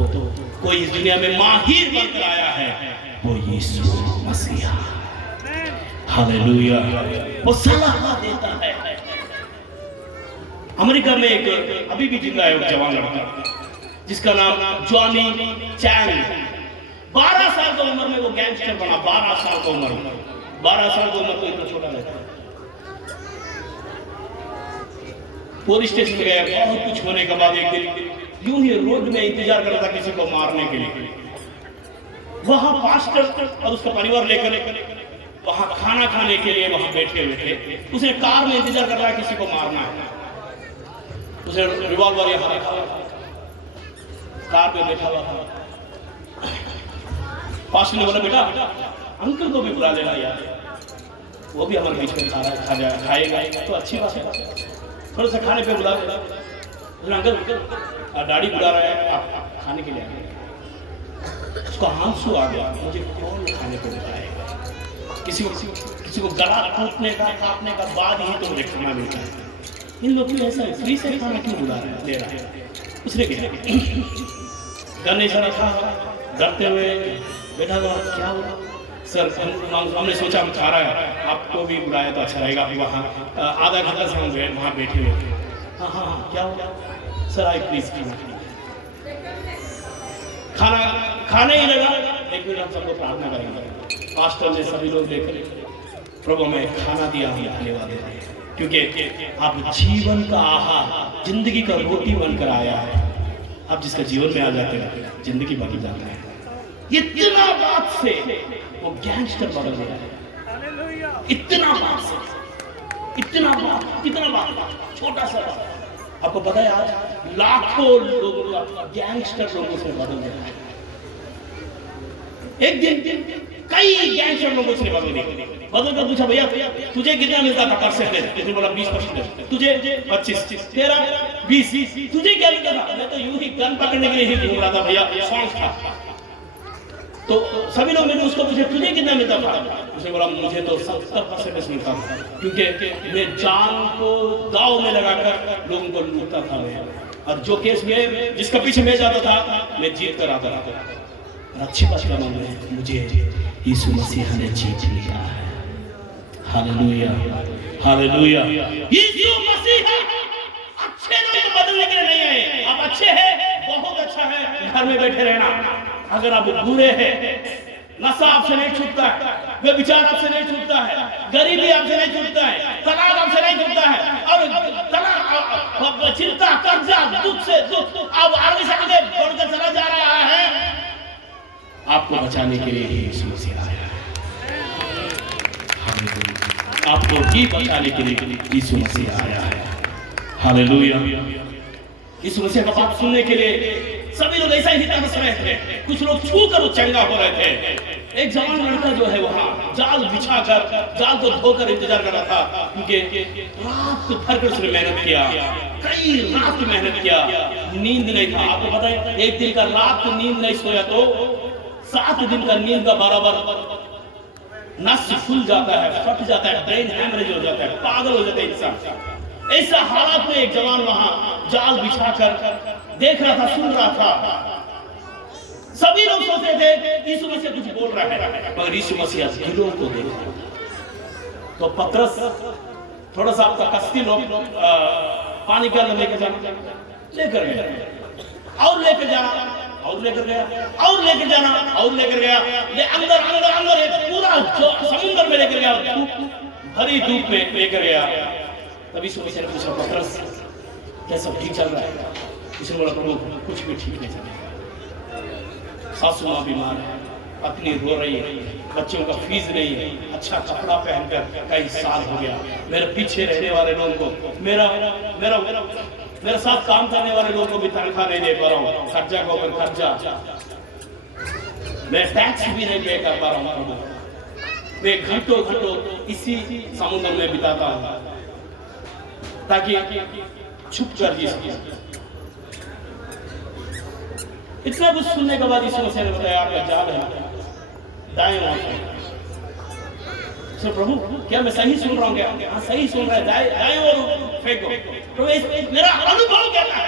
कोई इस दुनिया में माहिर बनकर आया है, वो यीशु मसीहा। हालेलुया। वो सलाह देता है। अमेरिका में एक अभी भी जिंदा है एक जवान लड़का जिसका नाम जॉनी चैंग। 12 साल की उम्र में वो गैंगस्टर बना। 12 साल की उम्र में, 12 साल की उम्र को इतना छोटा रहता है। पुलिस स्टेशन में गया, बहुत कुछ होने के बाद एक दिन यूं ही रोड में इंतजार कर रहा था किसी को मारने के लिए। वहां पास्टर और उसका परिवार लेकर वहां खाना खाने के लिए वहां बैठे हुए थे। उसने कार में इंतजार कर रहा है किसी को मारना है। उसने रिवॉल्वर यहां रखा हुआ था, कार पे बैठा हुआ था। पास्टर ने बोला बेटा अंकल को भी बुला लेना यार, वो भी हमारे बीच में खाएगा तो अच्छी बात है, थोड़ा सा खाने पे बुला देना। अंकल डैडी बुला रहा है, आप खाने के लिए आए। उसको आंसू आ गया, मुझे कौन खाने को बुलाएगा। किसी को गला काटने का बाद ही तो मुझे खाना मिलता है। इन लोग क्यों ऐसा फ्री से खाना क्यों बुला रहे हैं, ले रहा है। उसने क्या गन्ने से रखा, डरते हुए बैठा हुआ, क्या हुआ सर हमने सोचा हम खा रहा है, आपको भी बुलाया तो अच्छा रहेगा। वहाँ आधा घंटा से हम वहाँ बैठे हुए थे। हाँ क्या हुआ सर, आई प्लीज खाना खाने ही लगा। एक मिनट हम सबको प्रार्थना करेंगे। पास्टर ने सभी लोग देख प्रभु में खाना दिया, हम धन्यवाद देते हैं क्योंकि आप जीवन का आहार, जिंदगी का रोटी बनकर आया है। आप जिसका जीवन में आ जाते हैं जिंदगी बदल जाता है। इतना बात से वो गैंगस्टर बदल गया है। इतना बात छोटा सा। आपको पता है आज लाखों लोगों का गैंगस्टर लोगों से बदल गया है। एक दिन कई गैंगस्टर लोगों से बदल कर पूछा भैया तुझे कितना मिलता था परसेंटेज? किसी बोला 20%, तुझे 25, तेरा 20, तुझे क्या मिलता था? मैं तो यूं ही गन पकड़ने के लिए ही घूम रहा था भैया, शौक था। तो सभी लोग मैंने उसको पूछे तुझे कितना मिलता था? उसने बोला मुझे तो 70% मिलता था क्योंकि मैं जान को दांव में लगाकर लोगों को लूटता था मैं, और जो केस में जिसका पीछे मैं जाता था मैं जीत कर आता था। और अच्छी बात करना है, मुझे यीशु मसीह ने जीत लिया है। Hallelujah, hallelujah. यीशु मसीह अच्छे लोग बदलने के लिए नहीं आए। आप अच्छे हैं, बहुत अच्छा है, घर में बैठे रहना। अगर आप बुरे हैं, नशा आपसे नहीं छूटता है, व्यभिचार आपसे नहीं छूटता है, गरीबी आपसे नहीं छूटता है, तलाक आपसे नहीं छूटता है, और तलाक, चिंता, कर्जा, दुख से दुख अब आगे से आगे बढ़कर चला जा रहा है। आपको बचाने के लिए यीशु मसीह आया है। आपको भी बचाने के लिए यीशु मसीह आया है। हालेलुया। यीशु मसीह का बात सुनने के लिए सभी लोग ऐसा ही तरस रहे थे। कुछ लोग छू कर चंगा हो रहे थे। एक जवान लड़का जो है वहाँ जाल बिछाकर, जाल को धोकर इंतजार कर रहा था क्योंकि रात भर कर उसने मेहनत किया, कई रात मेहनत किया, नींद नहीं था। आपको पता है एक दिन का रात नींद नहीं सोया तो 7 दिन का नींद का बराबर नस फूल जाता है, फट जाता है, ब्रेन हैमरेज हो जाता है, पागल हो जाता है इंसान। ऐसा हालात में एक जवान वहां जाल बिछाकर देख रहा था, सुन रहा था। सभी लोग सोचते थे यीशु मसीह कुछ बोल रहा है, मगर यीशु मसीह दिलों को देख रहा था। तो पतरस थोड़ा सा आपका कश्ती लोग पानी के अंदर लेकर जाना, लेकर गया और लेकर जाना और लेकर गया और लेकर जाना और लेकर गया, ले अंदर अंदर अंदर एक पूरा समुद्र में लेकर गया, भरी धूप में लेकर गया। तभी सुबह ने पूछा, पतरस क्या सब ठीक चल रहा है? उसने बोला, प्रभु कुछ भी ठीक नहीं चल रहा, सासू माँ बीमार है, पत्नी रो रही है, बच्चों का फीस नहीं है, अच्छा कपड़ा पहनकर कई साल हो गया, मेरे पीछे रहने वाले लोगों को, मेरा मेरा मेरे साथ काम करने वाले लोगों को भी तनख्वाह नहीं दे पा रहा हूँ, खर्चा के ऊपर खर्चा, मैं टैक्स भी नहीं पे कर पा रहा हूँ, मैं घंटों घंटों इसी समुद्र में बिताता हूँ ताकि छुप कर जी सके। इतना कुछ सुनने के बाद यीशु मसीह ने बताया, आपका जाल है दाएं ओर। तो प्रभु क्या मैं सही सुन रहा हूँ क्या? हाँ सही सुन रहा है, दाएं ओर फेंको। तो मेरा अनुभव क्या है,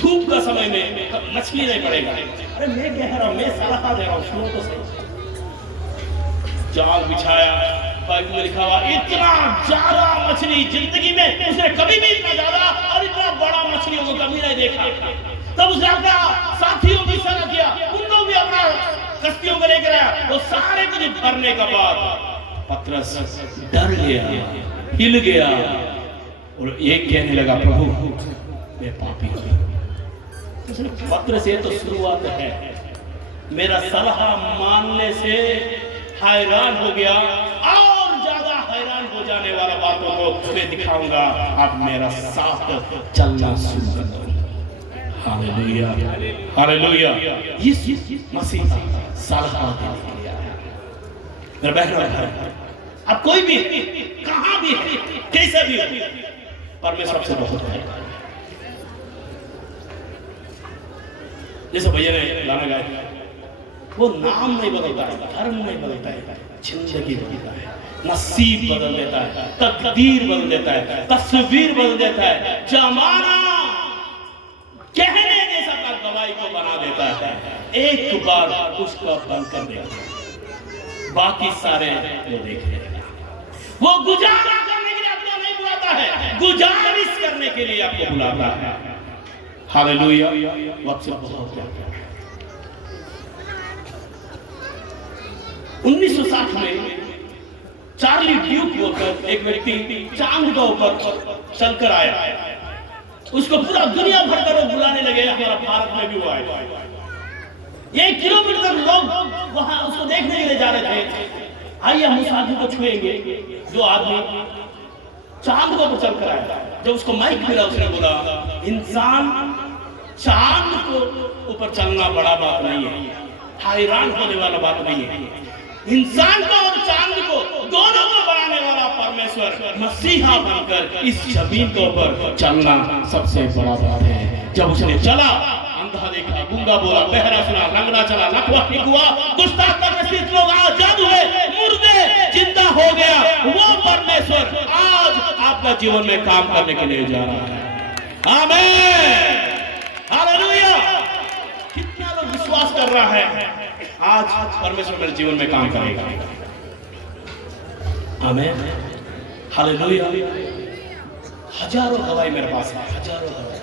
धूप का समय में मछली नहीं पड़ेगा। अरे मैं कह रहा हूँ, मैं सलाह दे रहा हूँ, सुनो तो सही। जाल बिछाया, बाइबल में लिखा हुआ इतना ज्यादा मछली जिंदगी में उसने कभी भी इतना ज्यादा और इतना बड़ा मछलियों को कभी नहीं देखा। तब उसने अपना साथियों की सलाह किया, उन लोग भी अपना कश्तियों को लेकर आया। वो सारे कुछ भरने के बाद पतरस डर गया, हिल गया और एक कहने लगा, प्रभु मैं पापी हूं। पतरस ये तो शुरुआत है, मेरा सलाह मानने से हैरान हो गया और ज्यादा हैरान हो जाने वाला बातों को मैं दिखाऊंगा। आप मेरा साथ चलना शुरू कर दो। Hallelujah hallelujah. यीशु मसीह सलाह देने के लिए आया। मेरा बहन, अब कोई भी कहां भी कैसे भी परमेश्वर से बहुत है। जैसे भैया ने गाना गाया, वो नाम नहीं बदलता है, धर्म नहीं बदलता है, जिंदगी बदलता है, नसीब बदल देता है, तकदीर बदल देता है, तस्वीर बदल देता है, जमाना कहने जैसा का गवाही को बना देता है। एक बार उसका बंद कर देगा, बाकी सारे वो देख रहे। वो गुजारा करने के लिए आपको नहीं बुलाता है, गुजारिश करने के लिए आपको बुलाता है। हालेलुया। वक्त बहुत है। 1960 में चार्ली ड्यूक होकर एक व्यक्ति चांद के ऊपर चलकर आया। उसको पूरा दुनिया भर का लोग बुलाने लगे, हमारा भारत में भी हुआ है। 1 किलोमीटर लोग वहां उसको देखने के लिए जा रहे थे। आइए हम उस आदमी को छुएंगे जो आदमी चांद को चलकर आया। जब उसको माइक मिला, उसने बोला, इंसान चांद को ऊपर चलना बड़ा बात नहीं है, हैरान होने वाला बात नहीं है। इंसान को और चांद को दोनों को बनाने वाला परमेश्वर मसीहा बनकर इस जमीन के ऊपर चलना सबसे बड़ा बात है। जब उसने चला, अंधा देखा, गूंगा बोला, बहरा सुना, लंगड़ा चला, लकवा ठीक हुआ, दुष्ट आत्मा ग्रसित लोग आजाद हुए, मुर्दे जिंदा हो गया। वो परमेश्वर आज आपका जीवन में काम करने के लिए जा रहा है। आमीन हालेलुया। कितना लोग विश्वास कर रहा है आज परमेश्वर मेरे जीवन में काम करेगा। आमीन हालेलुया। हजारों गवाही मेरे पास है, हजारों गवाही।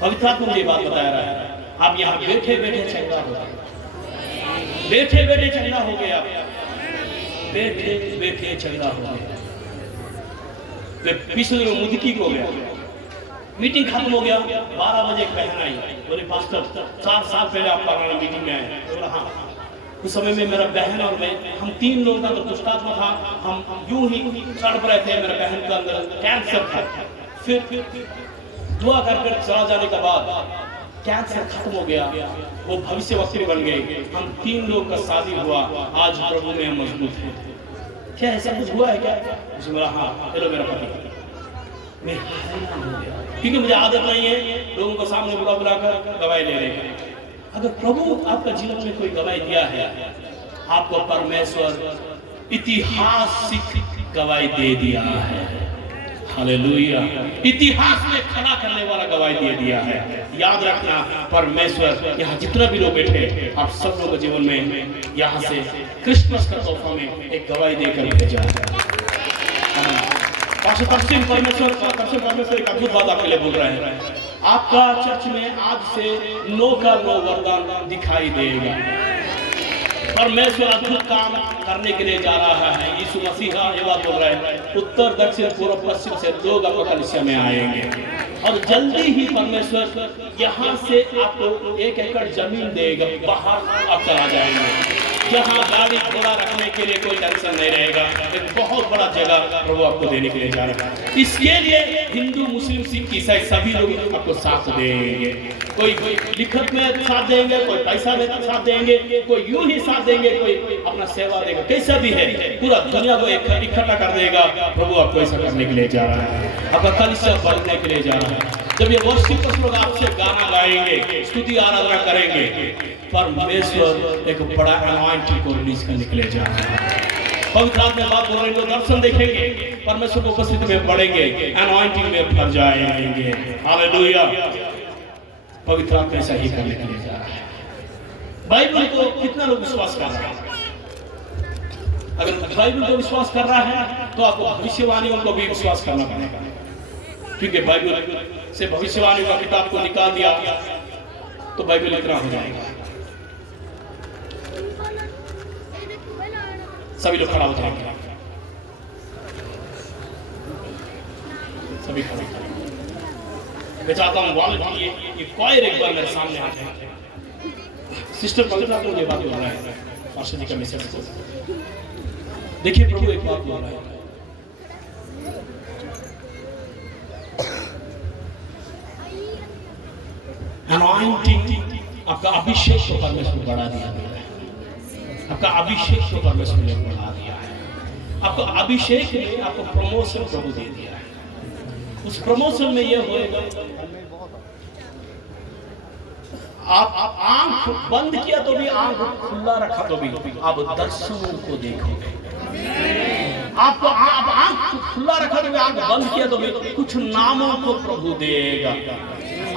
पवित्र आत्मा मुझे बात बता रहा है, आप यहाँ बैठे बैठे चंगा हो गए, बैठे बैठे चंगा हो गया, बैठे बैठे चंगा हो गया। पिछले मुदकी को गया, मीटिंग खत्म हो गया, 12 बजे बहन आई, बोले पास्टर 4 साल पहले आप पुराना मीटिंग में आए। बोला हाँ। उस समय में मेरा बहन और मैं, हम 3 लोग का तो दुष्टात्मा था, हम यूं ही सड़ रहे थे। मेरे बहन का अंदर कैंसर था। फिर दुआ कर चला जाने के बाद कैंसर खत्म हो गया, वो भविष्यवक्ता बन गए। हम 3 लोग का शादी हुआ, आज प्रभु में हम मजबूत हैं। क्या ऐसा कुछ हुआ है क्या? उसने बोला हाँ, चलो मेरा पति। मैं हैरान हो गया, क्योंकि मुझे आदत नहीं है लोगों को सामने बुलाकर गवाही ले रहे हैं। अगर प्रभु आपका जीवन में कोई गवाही दिया है, आपको परमेश्वर ऐतिहासिक गवाही दे दिया है। हालेलुया। इतिहास में खड़ा करने वाला गवाही दे दिया है। याद रखना, परमेश्वर यहाँ जितना भी लोग बैठे, आप सब लोगों के जीवन में यहाँ से क्रिसमस का तोहफा में एक गवाही देकर भेजा है। पास्टर तरसीम परमेश्वर एक अद्भुत बात आपके लिए बोल रहे हैं। आपका चर्च में आज से 9 का 9 वरदान दिखाई देगा। परमेश्वर अद्भुत काम करने के लिए जा रहा है। यीशु मसीह ये बात बोल रहे हैं, उत्तर दक्षिण पूर्व पश्चिम से लोग आपको कलीसिया में आएंगे और जल्दी ही परमेश्वर यहाँ से आपको 1 एकड़ जमीन देगा। बाहर आप चला जाएंगे, जहाँ गाड़ी घोड़ा रखने के लिए कोई टेंशन नहीं रहेगा। एक बहुत बड़ा जगह प्रभु आपको देने के लिए जा रहा है। इसके लिए हिंदू मुस्लिम सिख ईसाई सभी लोग आपको साथ देंगे। कोई लिखत में साथ देंगे, कोई पैसा में साथ देंगे, कोई यूं ही साथ देंगे, कोई अपना सेवा देगा। कैसा भी है पूरा दुनिया को इकट्ठा कर देगा। प्रभु आपको ऐसा करने के लिए जा रहा है, आपका कलीसिया बढ़ने के लिए जा रहा है। जब ये वर्शिप लोग आपसे गाना गाएंगे, स्तुति आराधना करेंगे, परमेश्वर एक बड़ा अनॉइंटिंग को रिलीज करने के लिए जा रहा है। पवित्र आत्मा बात बोल रहे हैं, दर्शन देखेंगे, परमेश्वर को उपस्थिति में पड़ेंगे, अनॉइंटिंग में भर जाएंगे। हालेलुया। पवित्र आत्मा ऐसा ही करने के लिए जा रहा है। बाइबल को कितना लोग विश्वास कर रहा है? अगर बाइबल को विश्वास कर रहा है तो आपको भविष्यवाणियों को भी विश्वास करना पड़ेगा, क्योंकि बाइबल से भविष्यवाणी का किताब को निकाल दिया तो बाइबल इतना हो जाएगा। सभी लोग खड़ा हो जाएंगे, सभी खड़े। मैं चाहता हूँ वॉलंटियर ये क्वायर एक बार मेरे सामने आ जाए। सिस्टर पवित्र आत्मा मुझे बात बोल रहा है, पास्टर जी का मैसेज को देखिए। प्रभु एक बात बोल रहा है, अनॉइंटिंग, आपका अभिषेक को परमेश्वर बढ़ा दिया है। आपका अभिषेक को परमेश्वर ने बढ़ा दिया है। आपको अभिषेक में आपको प्रमोशन प्रभु दे दिया है। उस प्रमोशन में यह होएगा, आप आंख बंद किया तो भी, आंख खुला रखा तो भी आप दर्शनों को देखोगे। आपको आप आंख खुला रखा तो भी, आंख बंद किया तो भी कुछ नामों को प्रभु देगा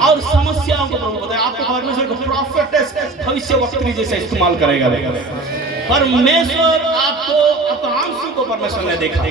और समस्याओं को प्रभु बताएगा। आपको परमेश्वर को प्रॉफिटेस भविष्यवक्त्री जैसे इस्तेमाल करेगा। परमेश्वर आपको, आपका आंसू को परमेश्वर ने देखा।